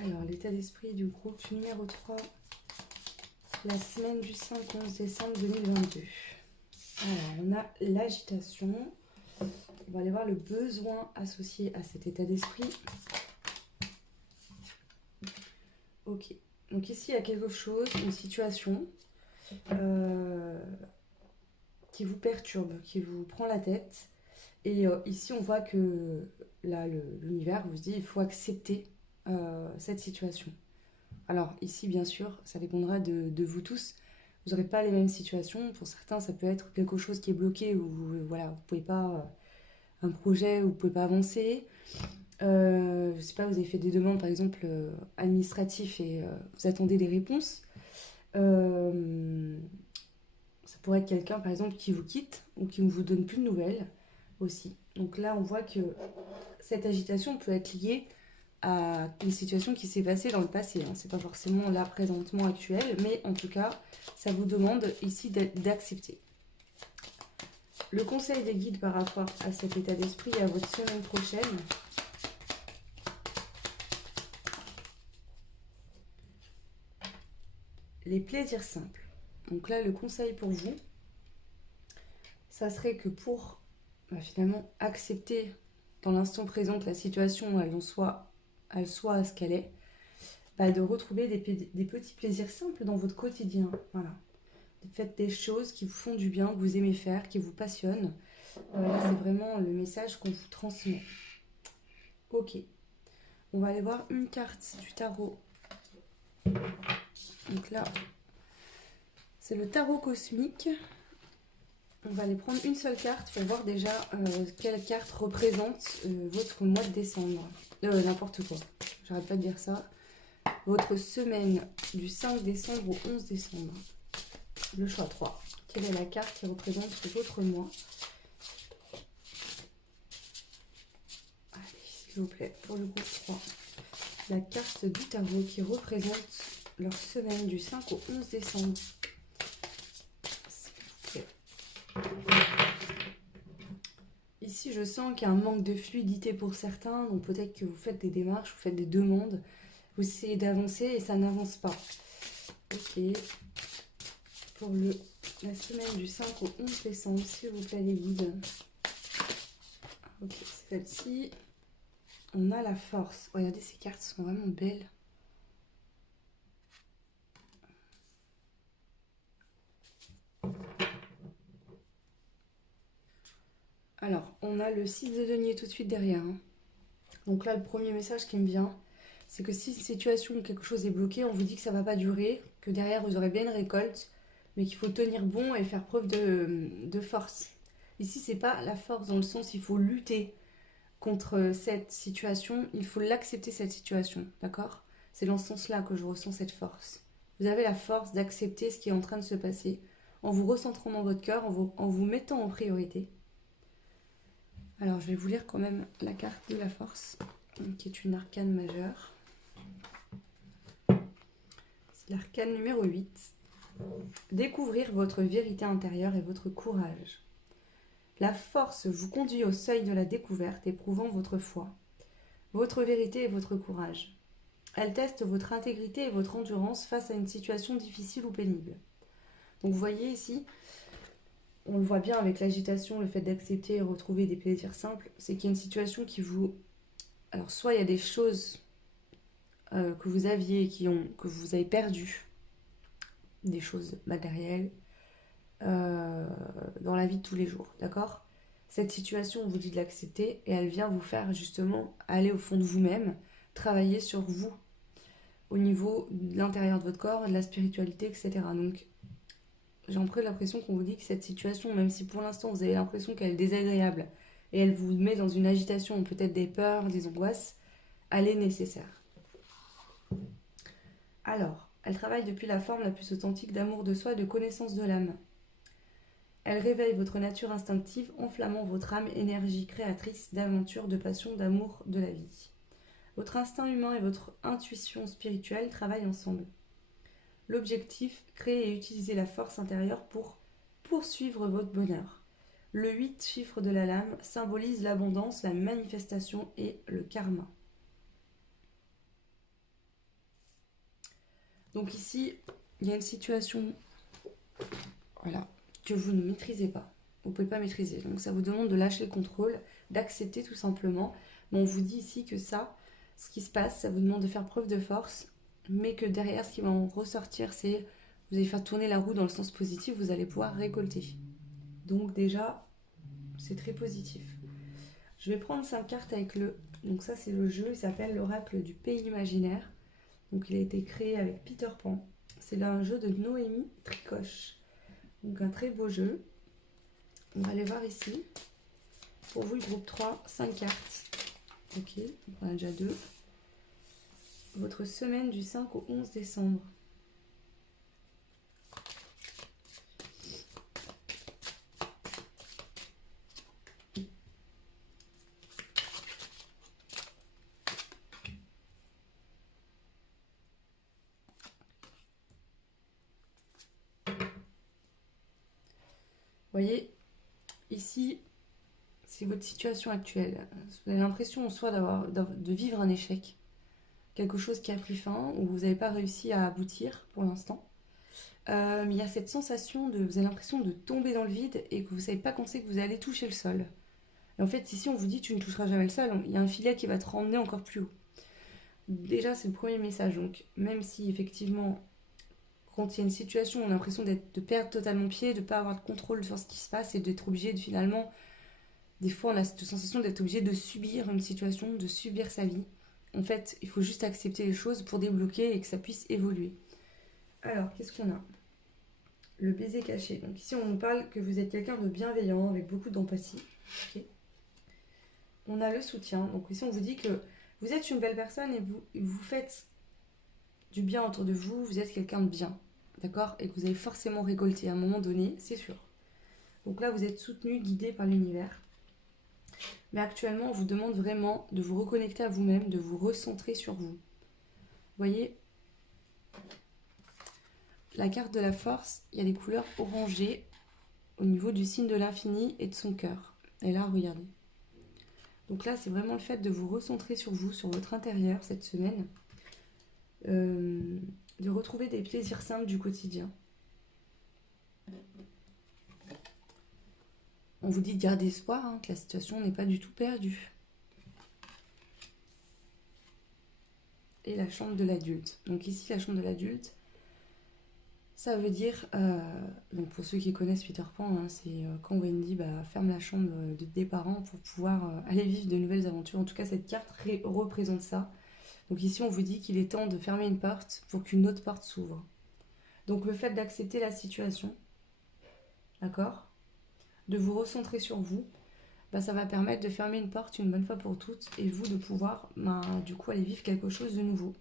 Alors, l'état d'esprit du groupe numéro 3, la semaine du 5 au 11 décembre 2022. Alors, on a l'agitation. On va aller voir le besoin associé à cet état d'esprit. Ok. Donc ici, il y a quelque chose, une situation qui vous perturbe, qui vous prend la tête. Et ici, on voit que là, l'univers vous dit il faut accepter cette situation. Alors ici, bien sûr, ça dépendra de vous tous. Vous n'aurez pas les mêmes situations. Pour certains, ça peut être quelque chose qui est bloqué où voilà, vous pouvez pas... un projet où vous ne pouvez pas avancer. Je ne sais pas, vous avez fait des demandes par exemple administratives et vous attendez des réponses. Ça pourrait être quelqu'un par exemple qui vous quitte ou qui ne vous donne plus de nouvelles aussi. Donc là, on voit que cette agitation peut être liée à une situation qui s'est passée dans le passé. Hein. C'est pas forcément là, présentement, actuel, mais en tout cas, ça vous demande ici d'accepter. Le conseil des guides par rapport à cet état d'esprit et à votre semaine prochaine. Les plaisirs simples. Donc là, le conseil pour vous, ça serait que pour finalement accepter dans l'instant présent que la situation elle soit ce qu'elle est, de retrouver des petits plaisirs simples dans votre quotidien. Voilà. Faites des choses qui vous font du bien, que vous aimez faire, qui vous passionnent. Là, c'est vraiment le message qu'on vous transmet. Ok. On va aller voir une carte du tarot. Donc là, c'est le tarot cosmique. On va aller prendre une seule carte pour voir déjà quelle carte représente votre mois de décembre. N'importe quoi. J'arrête pas de dire ça. Votre semaine du 5 décembre au 11 décembre. Le choix 3. Quelle est la carte qui représente votre mois? Allez, s'il vous plaît, pour le groupe 3. La carte du tarot qui représente leur semaine du 5 au 11 décembre. S'il vous plaît. Ici, je sens qu'il y a un manque de fluidité pour certains. Donc peut-être que vous faites des démarches, vous faites des demandes. Vous essayez d'avancer et ça n'avance pas. Ok. Pour la semaine du 5 au 11 décembre, s'il vous plaît, les guides. Ok, c'est celle-ci. On a la force. Regardez, ces cartes sont vraiment belles. Alors, on a le 6 de denier tout de suite derrière. Hein. Donc là, le premier message qui me vient, c'est que si une situation ou quelque chose est bloqué, on vous dit que ça ne va pas durer, que derrière, vous aurez bien une récolte, mais qu'il faut tenir bon et faire preuve de force. Ici, c'est pas la force dans le sens il faut lutter contre cette situation, il faut l'accepter cette situation, d'accord? C'est dans ce sens-là que je ressens cette force. Vous avez la force d'accepter ce qui est en train de se passer, en vous recentrant dans votre cœur, en vous mettant en priorité. Alors, je vais vous lire quand même la carte de la force, qui est une arcane majeure. C'est l'arcane numéro 8. Découvrir votre vérité intérieure et votre courage. La force vous conduit au seuil de la découverte, éprouvant votre foi, votre vérité et votre courage. Elle teste votre intégrité et votre endurance face à une situation difficile ou pénible. Donc vous voyez ici, on le voit bien avec l'agitation, le fait d'accepter et retrouver des plaisirs simples, c'est qu'il y a une situation qui vous... Alors soit il y a des choses que vous aviez que vous avez perdues, des choses matérielles, dans la vie de tous les jours, d'accord? Cette situation, on vous dit de l'accepter et elle vient vous faire justement aller au fond de vous-même, travailler sur vous, au niveau de l'intérieur de votre corps, de la spiritualité, etc. Donc, j'ai un peu l'impression qu'on vous dit que cette situation, même si pour l'instant vous avez l'impression qu'elle est désagréable et elle vous met dans une agitation, peut-être des peurs, des angoisses, elle est nécessaire. Alors, elle travaille depuis la forme la plus authentique d'amour de soi et de connaissance de l'âme. Elle réveille votre nature instinctive, enflammant votre âme, énergie créatrice d'aventure, de passion, d'amour de la vie. Votre instinct humain et votre intuition spirituelle travaillent ensemble. L'objectif, créer et utiliser la force intérieure pour poursuivre votre bonheur. Le 8, chiffre de la lame, symbolise l'abondance, la manifestation et le karma. Donc ici, il y a une situation... Voilà. Que vous ne maîtrisez pas. Vous ne pouvez pas maîtriser. Donc ça vous demande de lâcher le contrôle, d'accepter tout simplement. Mais on vous dit ici que ça, ce qui se passe, ça vous demande de faire preuve de force, mais que derrière, ce qui va en ressortir, c'est vous allez faire tourner la roue dans le sens positif, vous allez pouvoir récolter. Donc déjà, c'est très positif. Je vais prendre 5 cartes avec le... Donc ça, c'est le jeu, il s'appelle l'oracle du pays imaginaire. Donc il a été créé avec Peter Pan. C'est un jeu de Noémie Tricoche. Donc un très beau jeu. On va aller voir ici. Pour vous, le groupe 3, 5 cartes. Ok, on en a déjà 2. Votre semaine du 5 au 11 décembre. voyez, ici, c'est votre situation actuelle. Vous avez l'impression en soi de vivre un échec. Quelque chose qui a pris fin, ou vous n'avez pas réussi à aboutir pour l'instant. Mais il y a cette sensation vous avez l'impression de tomber dans le vide et que vous ne savez pas quand c'est que vous allez toucher le sol. Et en fait, ici, on vous dit tu ne toucheras jamais le sol. Il y a un filet qui va te ramener encore plus haut. Déjà, c'est le premier message. Donc, même si effectivement, quand il y a une situation où on a l'impression de perdre totalement pied, de ne pas avoir de contrôle sur ce qui se passe et d'être obligé de finalement, des fois, on a cette sensation d'être obligé de subir une situation, de subir sa vie. En fait, il faut juste accepter les choses pour débloquer et que ça puisse évoluer. Alors, qu'est-ce qu'on a? Le baiser caché. Donc ici, on nous parle que vous êtes quelqu'un de bienveillant, avec beaucoup d'empathie. Okay. On a le soutien. Donc ici, on vous dit que vous êtes une belle personne et vous faites du bien autour de vous. Vous êtes quelqu'un de bien. D'accord? Et que vous allez forcément récolter à un moment donné, c'est sûr. Donc là, vous êtes soutenu, guidé par l'univers. Mais actuellement, on vous demande vraiment de vous reconnecter à vous-même, de vous recentrer sur vous. Vous voyez, la carte de la force, il y a des couleurs orangées au niveau du signe de l'infini et de son cœur. Et là, regardez. Donc là, c'est vraiment le fait de vous recentrer sur vous, sur votre intérieur cette semaine. De retrouver des plaisirs simples du quotidien. On vous dit de garder espoir, hein, que la situation n'est pas du tout perdue. Et la chambre de l'adulte. Donc ici, la chambre de l'adulte, ça veut dire, donc pour ceux qui connaissent Peter Pan, hein, c'est quand Wendy ferme la chambre des parents pour pouvoir aller vivre de nouvelles aventures. En tout cas, cette carte représente ça. Donc ici, on vous dit qu'il est temps de fermer une porte pour qu'une autre porte s'ouvre. Donc le fait d'accepter la situation, d'accord, de vous recentrer sur vous, ça va permettre de fermer une porte une bonne fois pour toutes et vous de pouvoir du coup aller vivre quelque chose de nouveau.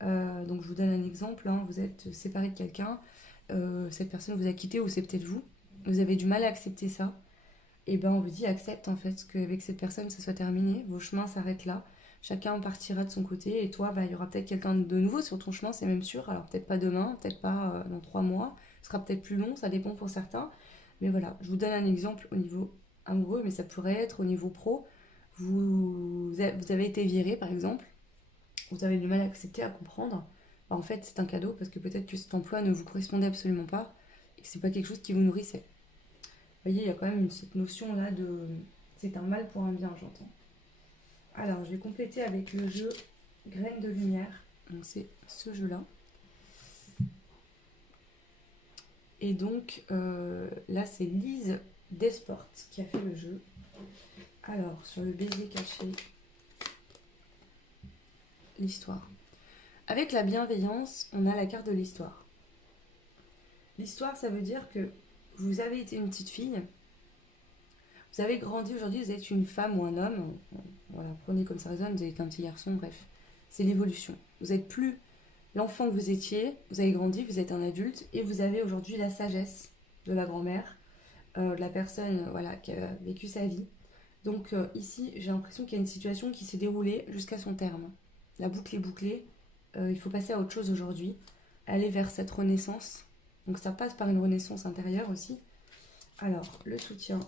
Donc je vous donne un exemple, hein, vous êtes séparé de quelqu'un, cette personne vous a quitté ou c'est peut-être vous avez du mal à accepter ça, et on vous dit accepte en fait qu'avec cette personne ça soit terminé, vos chemins s'arrêtent là, chacun partira de son côté et toi il y aura peut-être quelqu'un de nouveau sur ton chemin, c'est même sûr, alors peut-être pas demain, peut-être pas dans 3 mois, ce sera peut-être plus long, ça dépend pour certains, mais voilà, je vous donne un exemple au niveau amoureux, mais ça pourrait être au niveau pro, vous avez été viré par exemple, vous avez du mal à accepter, à comprendre, en fait c'est un cadeau parce que peut-être que cet emploi ne vous correspondait absolument pas et que c'est pas quelque chose qui vous nourrissait. Vous voyez, il y a quand même cette notion là de c'est un mal pour un bien, j'entends. Alors je vais compléter avec le jeu Graines de lumière, donc c'est ce jeu là. Et donc là c'est Lise Desport qui a fait le jeu. Alors sur le baiser caché, l'histoire. Avec la bienveillance, on a la carte de l'histoire. L'histoire, ça veut dire que vous avez été une petite fille, vous avez grandi aujourd'hui, vous êtes une femme ou un homme, voilà, prenez comme ça résonne, vous êtes un petit garçon, bref. C'est l'évolution. Vous n'êtes plus l'enfant que vous étiez, vous avez grandi, vous êtes un adulte, et vous avez aujourd'hui la sagesse de la grand-mère, de la personne qui a vécu sa vie. Donc ici, j'ai l'impression qu'il y a une situation qui s'est déroulée jusqu'à son terme. La boucle est bouclée, il faut passer à autre chose aujourd'hui, aller vers cette renaissance. Donc ça passe par une renaissance intérieure aussi. Alors, le soutien,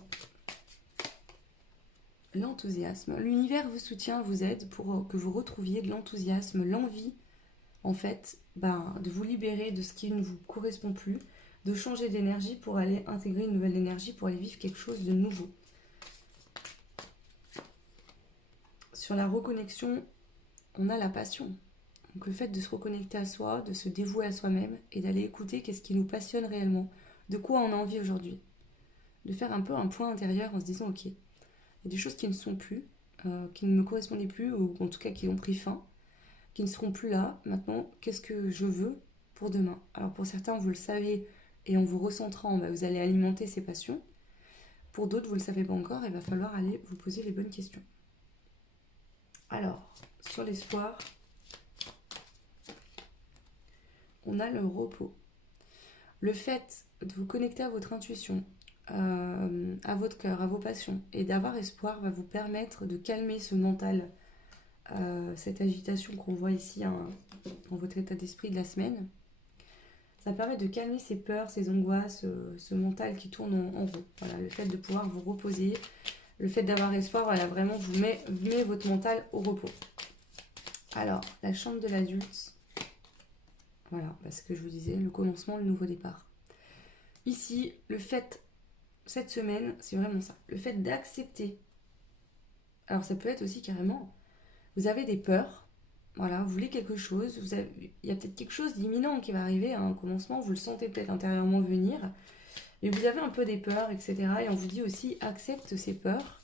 l'enthousiasme. L'univers vous soutient, vous aide pour que vous retrouviez de l'enthousiasme, l'envie, en fait, de vous libérer de ce qui ne vous correspond plus, de changer d'énergie pour aller intégrer une nouvelle énergie, pour aller vivre quelque chose de nouveau. Sur la reconnexion, on a la passion. Donc le fait de se reconnecter à soi, de se dévouer à soi-même et d'aller écouter qu'est-ce qui nous passionne réellement, de quoi on a envie aujourd'hui. De faire un peu un point intérieur en se disant ok, il y a des choses qui ne sont plus, qui ne me correspondaient plus, ou en tout cas qui ont pris fin, qui ne seront plus là. Maintenant, qu'est-ce que je veux pour demain? Alors pour certains, vous le savez, et en vous recentrant, vous allez alimenter ces passions. Pour d'autres, vous ne le savez pas encore, il va falloir aller vous poser les bonnes questions. Alors, sur l'espoir, on a le repos. Le fait de vous connecter à votre intuition, à votre cœur, à vos passions, et d'avoir espoir va vous permettre de calmer ce mental, cette agitation qu'on voit ici dans votre état d'esprit de la semaine. Ça permet de calmer ces peurs, ces angoisses, ce mental qui tourne en rond. Voilà, le fait de pouvoir vous reposer, le fait d'avoir espoir, voilà, vraiment vous met votre mental au repos. Alors, la chambre de l'adulte, voilà, parce que je vous disais, le commencement, le nouveau départ. Ici, le fait, cette semaine, c'est vraiment ça, le fait d'accepter. Alors, ça peut être aussi carrément, vous avez des peurs, voilà, vous voulez quelque chose, il y a peut-être quelque chose d'imminent qui va arriver à un commencement, vous le sentez peut-être intérieurement venir, mais vous avez un peu des peurs, etc. Et on vous dit aussi, accepte ces peurs,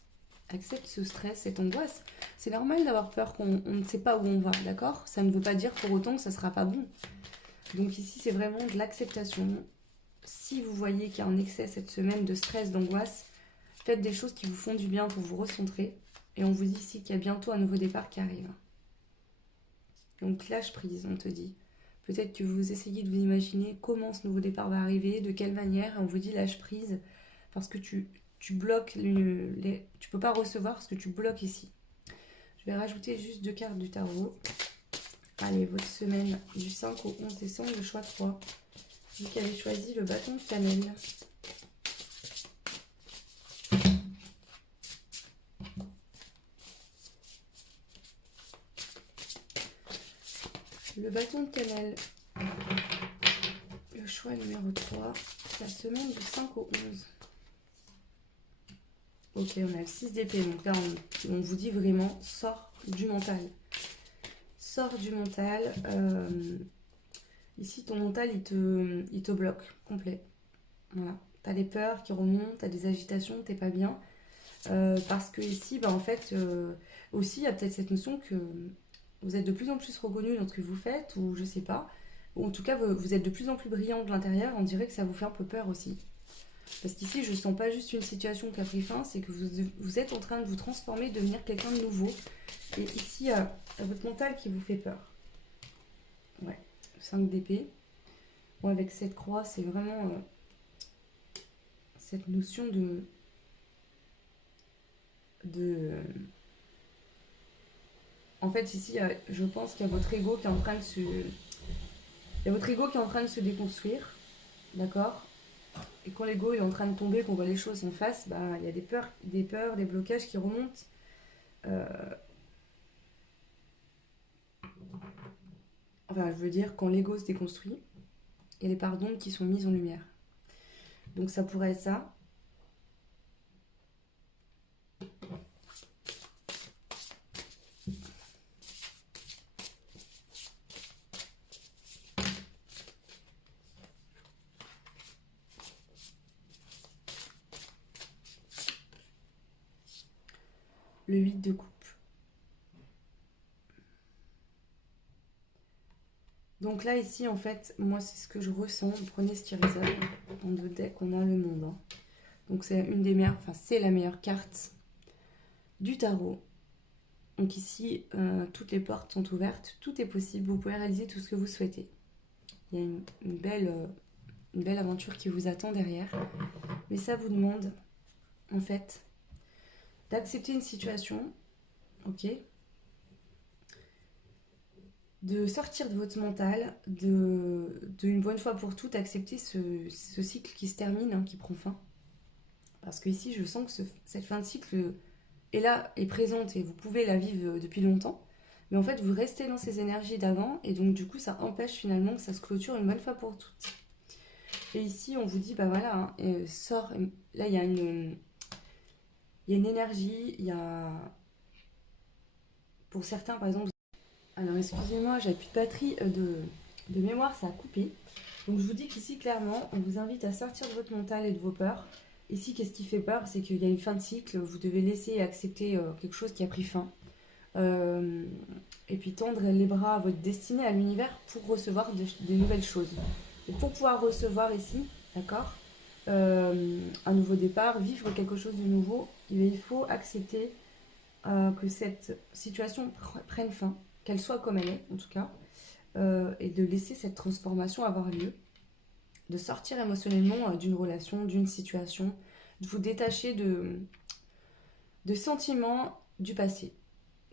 accepte ce stress, cette angoisse. C'est normal d'avoir peur qu'on ne sait pas où on va, d'accord? Ça ne veut pas dire pour autant que ça ne sera pas bon. Donc ici, c'est vraiment de l'acceptation. Si vous voyez qu'il y a un excès cette semaine de stress, d'angoisse, faites des choses qui vous font du bien pour vous recentrer. Et on vous dit ici qu'il y a bientôt un nouveau départ qui arrive. Donc lâche prise, on te dit. Peut-être que vous essayez de vous imaginer comment ce nouveau départ va arriver, de quelle manière. Et on vous dit lâche prise parce que tu bloques, tu peux pas recevoir ce que tu bloques ici. Je vais rajouter juste 2 cartes du tarot. Allez, votre semaine du 5 au 11 décembre, le choix 3. Vous qui avez choisi le bâton de cannelle. Le bâton de cannelle. Le choix numéro 3. La semaine du 5 au 11. Ok, on a le 6 d'épée. Donc là, on vous dit vraiment, sors du mental. Sors du mental. Ici, ton mental, il te bloque complet. Voilà. T'as des peurs qui remontent, t'as des agitations, t'es pas bien. Parce que ici, bah, en fait, aussi, il y a peut-être cette notion que vous êtes de plus en plus reconnu dans ce que vous faites, ou je sais pas. Ou en tout cas, vous êtes de plus en plus brillant de l'intérieur. On dirait que ça vous fait un peu peur aussi. Parce qu'ici, je sens pas juste une situation qui a pris fin, c'est que vous êtes en train de vous transformer, de devenir quelqu'un de nouveau. Et ici, il y a votre mental qui vous fait peur. Ouais, 5 d'épée. Bon, avec cette croix, c'est vraiment cette notion de en fait, ici, je pense qu'il y a votre ego qui est en train de se... Il y a votre ego qui est en train de se déconstruire, d'accord? Et quand l'ego est en train de tomber, qu'on voit les choses en face, bah, il y a des peurs, des blocages qui remontent. Euh, Enfin, je veux dire, quand l'ego se déconstruit, il y a des parts d'ombre qui sont mises en lumière. Donc ça pourrait être ça. Le 8 de coupe. Donc là, ici, en fait, moi, c'est ce que je ressens. Prenez ce qui résonne. Dans le deck, on a le monde. Hein. Donc c'est une des meilleures, enfin c'est la meilleure carte du tarot. Donc ici, toutes les portes sont ouvertes, tout est possible, vous pouvez réaliser tout ce que vous souhaitez. Il y a une belle aventure qui vous attend derrière. Mais ça vous demande, en fait, d'accepter une situation, ok, de sortir de votre mental, de une bonne fois pour toutes accepter ce cycle qui se termine, hein, qui prend fin. Parce que ici, je sens que cette fin de cycle est là, est présente et vous pouvez la vivre depuis longtemps. Mais en fait, vous restez dans ces énergies d'avant et donc du coup, ça empêche finalement que ça se clôture une bonne fois pour toutes. Et ici, on vous dit, bah voilà, hein, sort. Là, il y a une énergie, il y a... Pour certains, par exemple... Alors, excusez-moi, j'avais plus de batterie de mémoire, ça a coupé. Donc, je vous dis qu'ici, clairement, on vous invite à sortir de votre mental et de vos peurs. Ici, qu'est-ce qui fait peur? C'est qu'il y a une fin de cycle, vous devez laisser et accepter quelque chose qui a pris fin. Et puis tendre les bras à votre destinée, à l'univers, pour recevoir des nouvelles choses. Et pour pouvoir recevoir ici, d'accord, un nouveau départ, vivre quelque chose de nouveau, il faut accepter que cette situation prenne fin, qu'elle soit comme elle est en tout cas, et de laisser cette transformation avoir lieu, de sortir émotionnellement d'une relation, d'une situation, de vous détacher de sentiments du passé.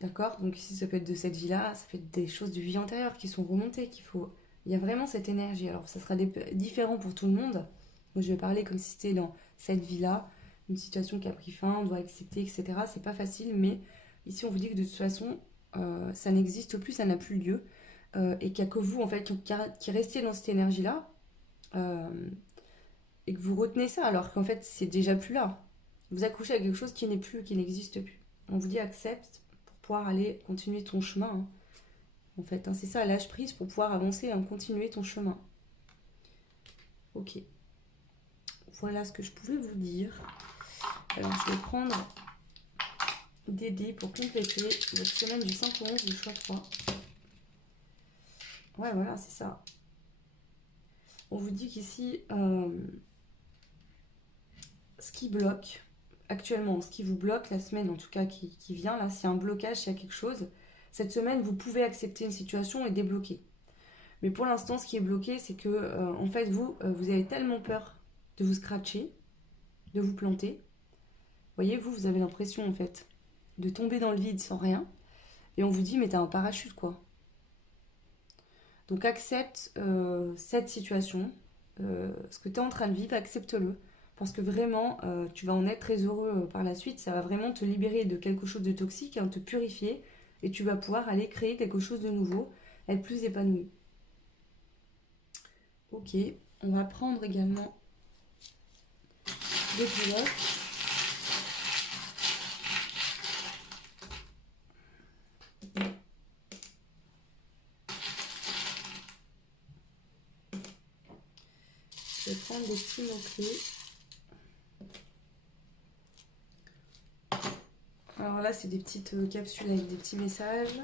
D'accord? Donc ici, ça peut être de cette vie-là, ça peut être des choses de vie antérieure qui sont remontées, qu'il faut Il y a vraiment cette énergie. Alors, ça sera différent pour tout le monde. Moi, je vais parler comme si c'était dans cette vie-là, une situation qui a pris fin, on doit accepter, etc. C'est pas facile, mais ici, on vous dit que de toute façon, ça n'existe plus, ça n'a plus lieu. Et qu'il n'y a que vous, en fait, qui restiez dans cette énergie-là. euh, et que vous retenez ça, alors qu'en fait, c'est déjà plus là. Vous accouchez à quelque chose qui n'est plus, qui n'existe plus. On vous dit accepte pour pouvoir aller continuer ton chemin, hein. En fait, hein, c'est ça, lâche prise pour pouvoir avancer, hein, continuer ton chemin. Ok. Voilà ce que je pouvais vous dire. Alors, je vais prendre des dés pour compléter votre semaine du 5 au 11 du choix 3. Ouais, voilà, c'est ça. On vous dit qu'ici, ce qui bloque, actuellement, ce qui vous bloque la semaine, en tout cas, qui vient, là, s'il y a un blocage, s'il y a quelque chose, cette semaine, vous pouvez accepter une situation et débloquer. Mais pour l'instant, ce qui est bloqué, c'est que, en fait, vous avez tellement peur de vous scratcher, de vous planter. Vous voyez, vous avez l'impression, en fait, de tomber dans le vide sans rien. Et on vous dit, mais t'as un parachute, quoi. Donc accepte cette situation, ce que tu es en train de vivre, accepte-le. Parce que vraiment, tu vas en être très heureux par la suite. Ça va vraiment te libérer de quelque chose de toxique, hein, te purifier. Et tu vas pouvoir aller créer quelque chose de nouveau, être plus épanoui. Ok, on va prendre également des blocs. Je vais prendre des petits mots-clés. Alors là, c'est des petites capsules avec des petits messages.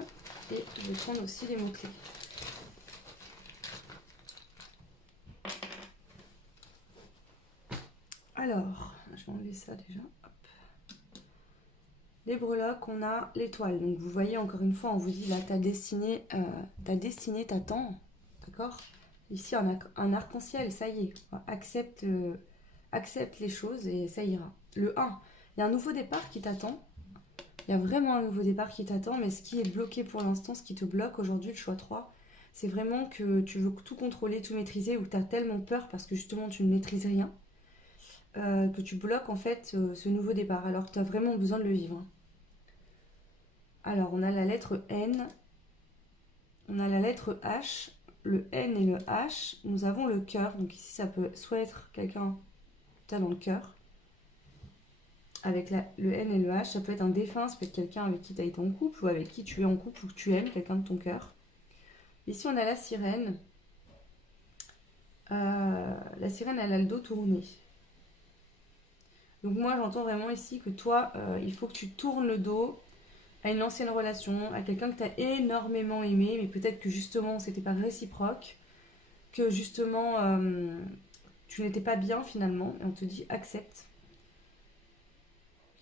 Et je vais prendre aussi les mots-clés. Alors, je vais enlever ça déjà. Hop. Les breloques, on a l'étoile. Donc vous voyez, encore une fois, on vous dit là, ta destinée t'attend. D'accord? Ici, un arc-en-ciel, ça y est. Accepte les choses et ça ira. Le 1, il y a un nouveau départ qui t'attend. Il y a vraiment un nouveau départ qui t'attend, mais ce qui est bloqué pour l'instant, ce qui te bloque aujourd'hui, le choix 3, c'est vraiment que tu veux tout contrôler, tout maîtriser, ou que tu as tellement peur parce que justement tu ne maîtrises rien, que tu bloques en fait ce nouveau départ, alors que tu as vraiment besoin de le vivre. Alors on a la lettre N, on a la lettre H, le N et le H, nous avons le cœur, donc ici ça peut soit être quelqu'un que tu as dans le cœur, avec le N et le H, ça peut être un défunt, ça peut être quelqu'un avec qui tu as été en couple, ou avec qui tu es en couple, ou que tu aimes, quelqu'un de ton cœur. Ici on a la sirène. La sirène, elle a le dos tourné. Donc moi j'entends vraiment ici que toi, il faut que tu tournes le dos à une ancienne relation, à quelqu'un que tu as énormément aimé, mais peut-être que justement c'était pas réciproque, que justement tu n'étais pas bien finalement, et on te dit accepte.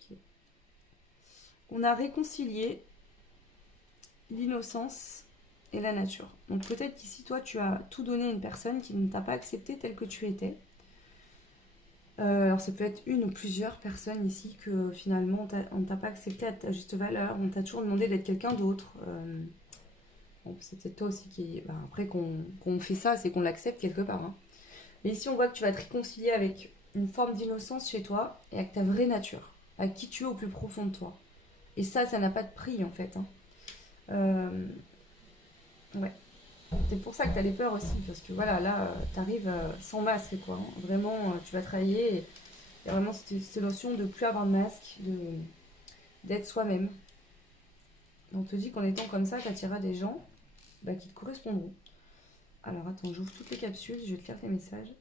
Okay. On a réconcilié l'innocence et la nature. Donc peut-être qu'ici toi tu as tout donné à une personne qui ne t'a pas accepté tel que tu étais. Alors ça peut être une ou plusieurs personnes ici que finalement on ne t'a pas accepté à ta juste valeur, on t'a toujours demandé d'être quelqu'un d'autre. Bon, c'est peut-être toi aussi qui... Bah, après qu'on fait ça, c'est qu'on l'accepte quelque part, hein. Mais ici on voit que tu vas te réconcilier avec une forme d'innocence chez toi et avec ta vraie nature, avec qui tu es au plus profond de toi. Et ça n'a pas de prix en fait, hein. Ouais. C'est pour ça que tu as les peurs aussi, parce que voilà, là, tu arrives sans masque, quoi, hein. Vraiment, tu vas travailler. Il y a vraiment cette notion de plus avoir de masque, d'être soi-même. On te dit qu'en étant comme ça, tu attireras des gens qui te correspondront. Alors attends, j'ouvre toutes les capsules, je vais te lire tes messages.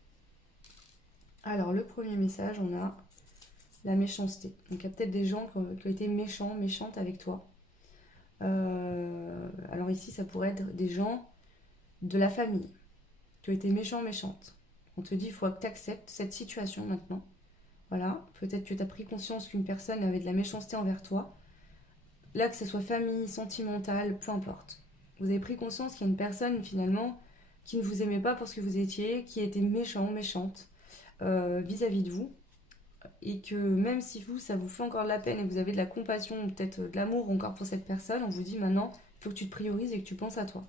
Alors le premier message, on a la méchanceté. Donc il y a peut-être des gens qui ont été méchants, méchantes avec toi. Alors ici, ça pourrait être des gens de la famille qui ont été méchants, méchantes. On te dit, il faut que tu acceptes cette situation maintenant. Voilà, peut-être que tu as pris conscience qu'une personne avait de la méchanceté envers toi. Là, que ce soit famille, sentimentale, peu importe. Vous avez pris conscience qu'il y a une personne finalement qui ne vous aimait pas pour ce que vous étiez, qui était méchant, méchante vis-à-vis de vous. Et que même si vous, ça vous fait encore de la peine et que vous avez de la compassion, peut-être de l'amour encore pour cette personne, on vous dit maintenant, il faut que tu te priorises et que tu penses à toi.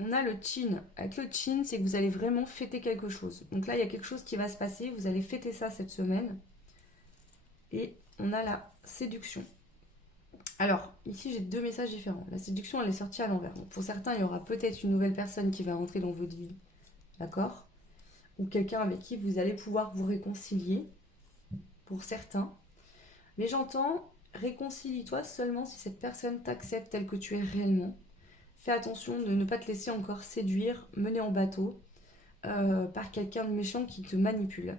on a le chin. Avec le chin, c'est que vous allez vraiment fêter quelque chose. Donc là, il y a quelque chose qui va se passer. Vous allez fêter ça cette semaine. Et on a la séduction. Alors, ici, j'ai deux messages différents. La séduction, elle est sortie à l'envers. Donc, pour certains, il y aura peut-être une nouvelle personne qui va rentrer dans votre vie. D'accord? Ou quelqu'un avec qui vous allez pouvoir vous réconcilier. Pour certains. Mais j'entends, réconcilie-toi seulement si cette personne t'accepte tel que tu es réellement. Fais attention de ne pas te laisser encore séduire, mener en bateau par quelqu'un de méchant qui te manipule.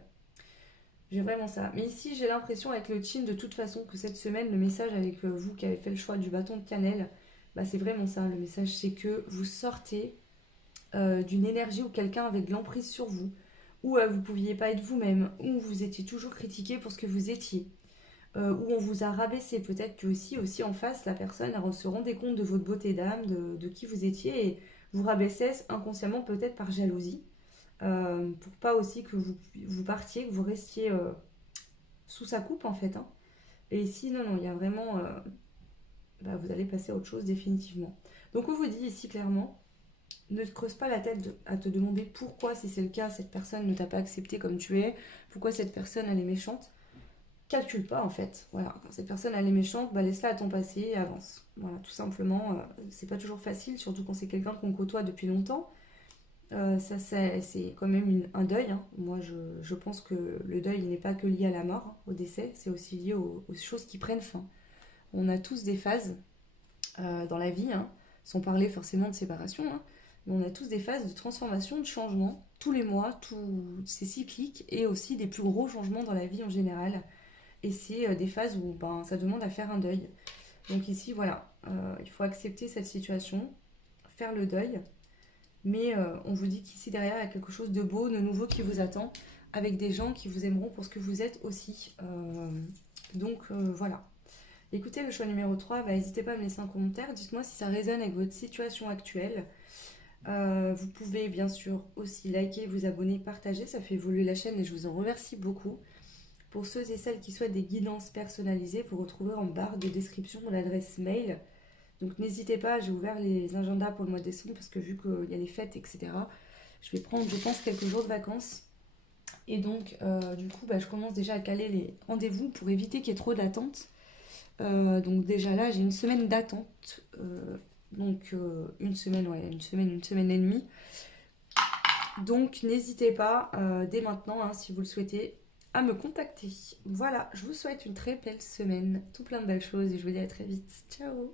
J'ai vraiment ça. Mais ici, j'ai l'impression avec le chin de toute façon que cette semaine, le message avec vous qui avez fait le choix du bâton de cannelle, bah, c'est vraiment ça. Le message, c'est que vous sortez d'une énergie où quelqu'un avait de l'emprise sur vous, où vous ne pouviez pas être vous-même, où vous étiez toujours critiqué pour ce que vous étiez. Où on vous a rabaissé. Peut-être que aussi en face, la personne elle se rendait compte de votre beauté d'âme, de qui vous étiez, et vous rabaissait inconsciemment peut-être par jalousie, pour pas aussi que vous partiez, que vous restiez sous sa coupe en fait. Hein. Et ici, non, il y a vraiment... bah, vous allez passer à autre chose définitivement. Donc on vous dit ici clairement, ne te creuse pas la tête à te demander pourquoi, si c'est le cas, cette personne ne t'a pas accepté comme tu es, pourquoi cette personne elle est méchante. Calcule pas en fait. Voilà, quand cette personne elle est méchante, bah laisse-la à ton passé et avance. Voilà, tout simplement, c'est pas toujours facile, surtout quand c'est quelqu'un qu'on côtoie depuis longtemps. Ça c'est quand même un deuil. Hein. Moi je pense que le deuil il n'est pas que lié à la mort, hein, au décès, c'est aussi lié aux choses qui prennent fin. On a tous des phases dans la vie, hein, sans parler forcément de séparation, hein, mais on a tous des phases de transformation, de changement, tous les mois, c'est cyclique, et aussi des plus gros changements dans la vie en général. Et c'est des phases où ben, ça demande à faire un deuil. Donc ici, voilà, il faut accepter cette situation, faire le deuil. Mais on vous dit qu'ici, derrière, il y a quelque chose de beau, de nouveau qui vous attend, avec des gens qui vous aimeront pour ce que vous êtes aussi. Donc voilà. Écoutez, le choix numéro 3, bah, n'hésitez pas à me laisser un commentaire. Dites-moi si ça résonne avec votre situation actuelle. Vous pouvez bien sûr aussi liker, vous abonner, partager. Ça fait évoluer la chaîne et je vous en remercie beaucoup. Pour ceux et celles qui souhaitent des guidances personnalisées, vous retrouvez en barre de description l'adresse mail. Donc n'hésitez pas, j'ai ouvert les agendas pour le mois de décembre parce que vu qu'il y a les fêtes, etc., je vais prendre, je pense, quelques jours de vacances. Et donc, du coup, bah, je commence déjà à caler les rendez-vous pour éviter qu'il y ait trop d'attente. Donc déjà là, j'ai une semaine d'attente. Donc une semaine, ouais, une semaine et demie. Donc n'hésitez pas, dès maintenant, hein, si vous le souhaitez, à me contacter. Voilà, je vous souhaite une très belle semaine, tout plein de belles choses et je vous dis à très vite. Ciao!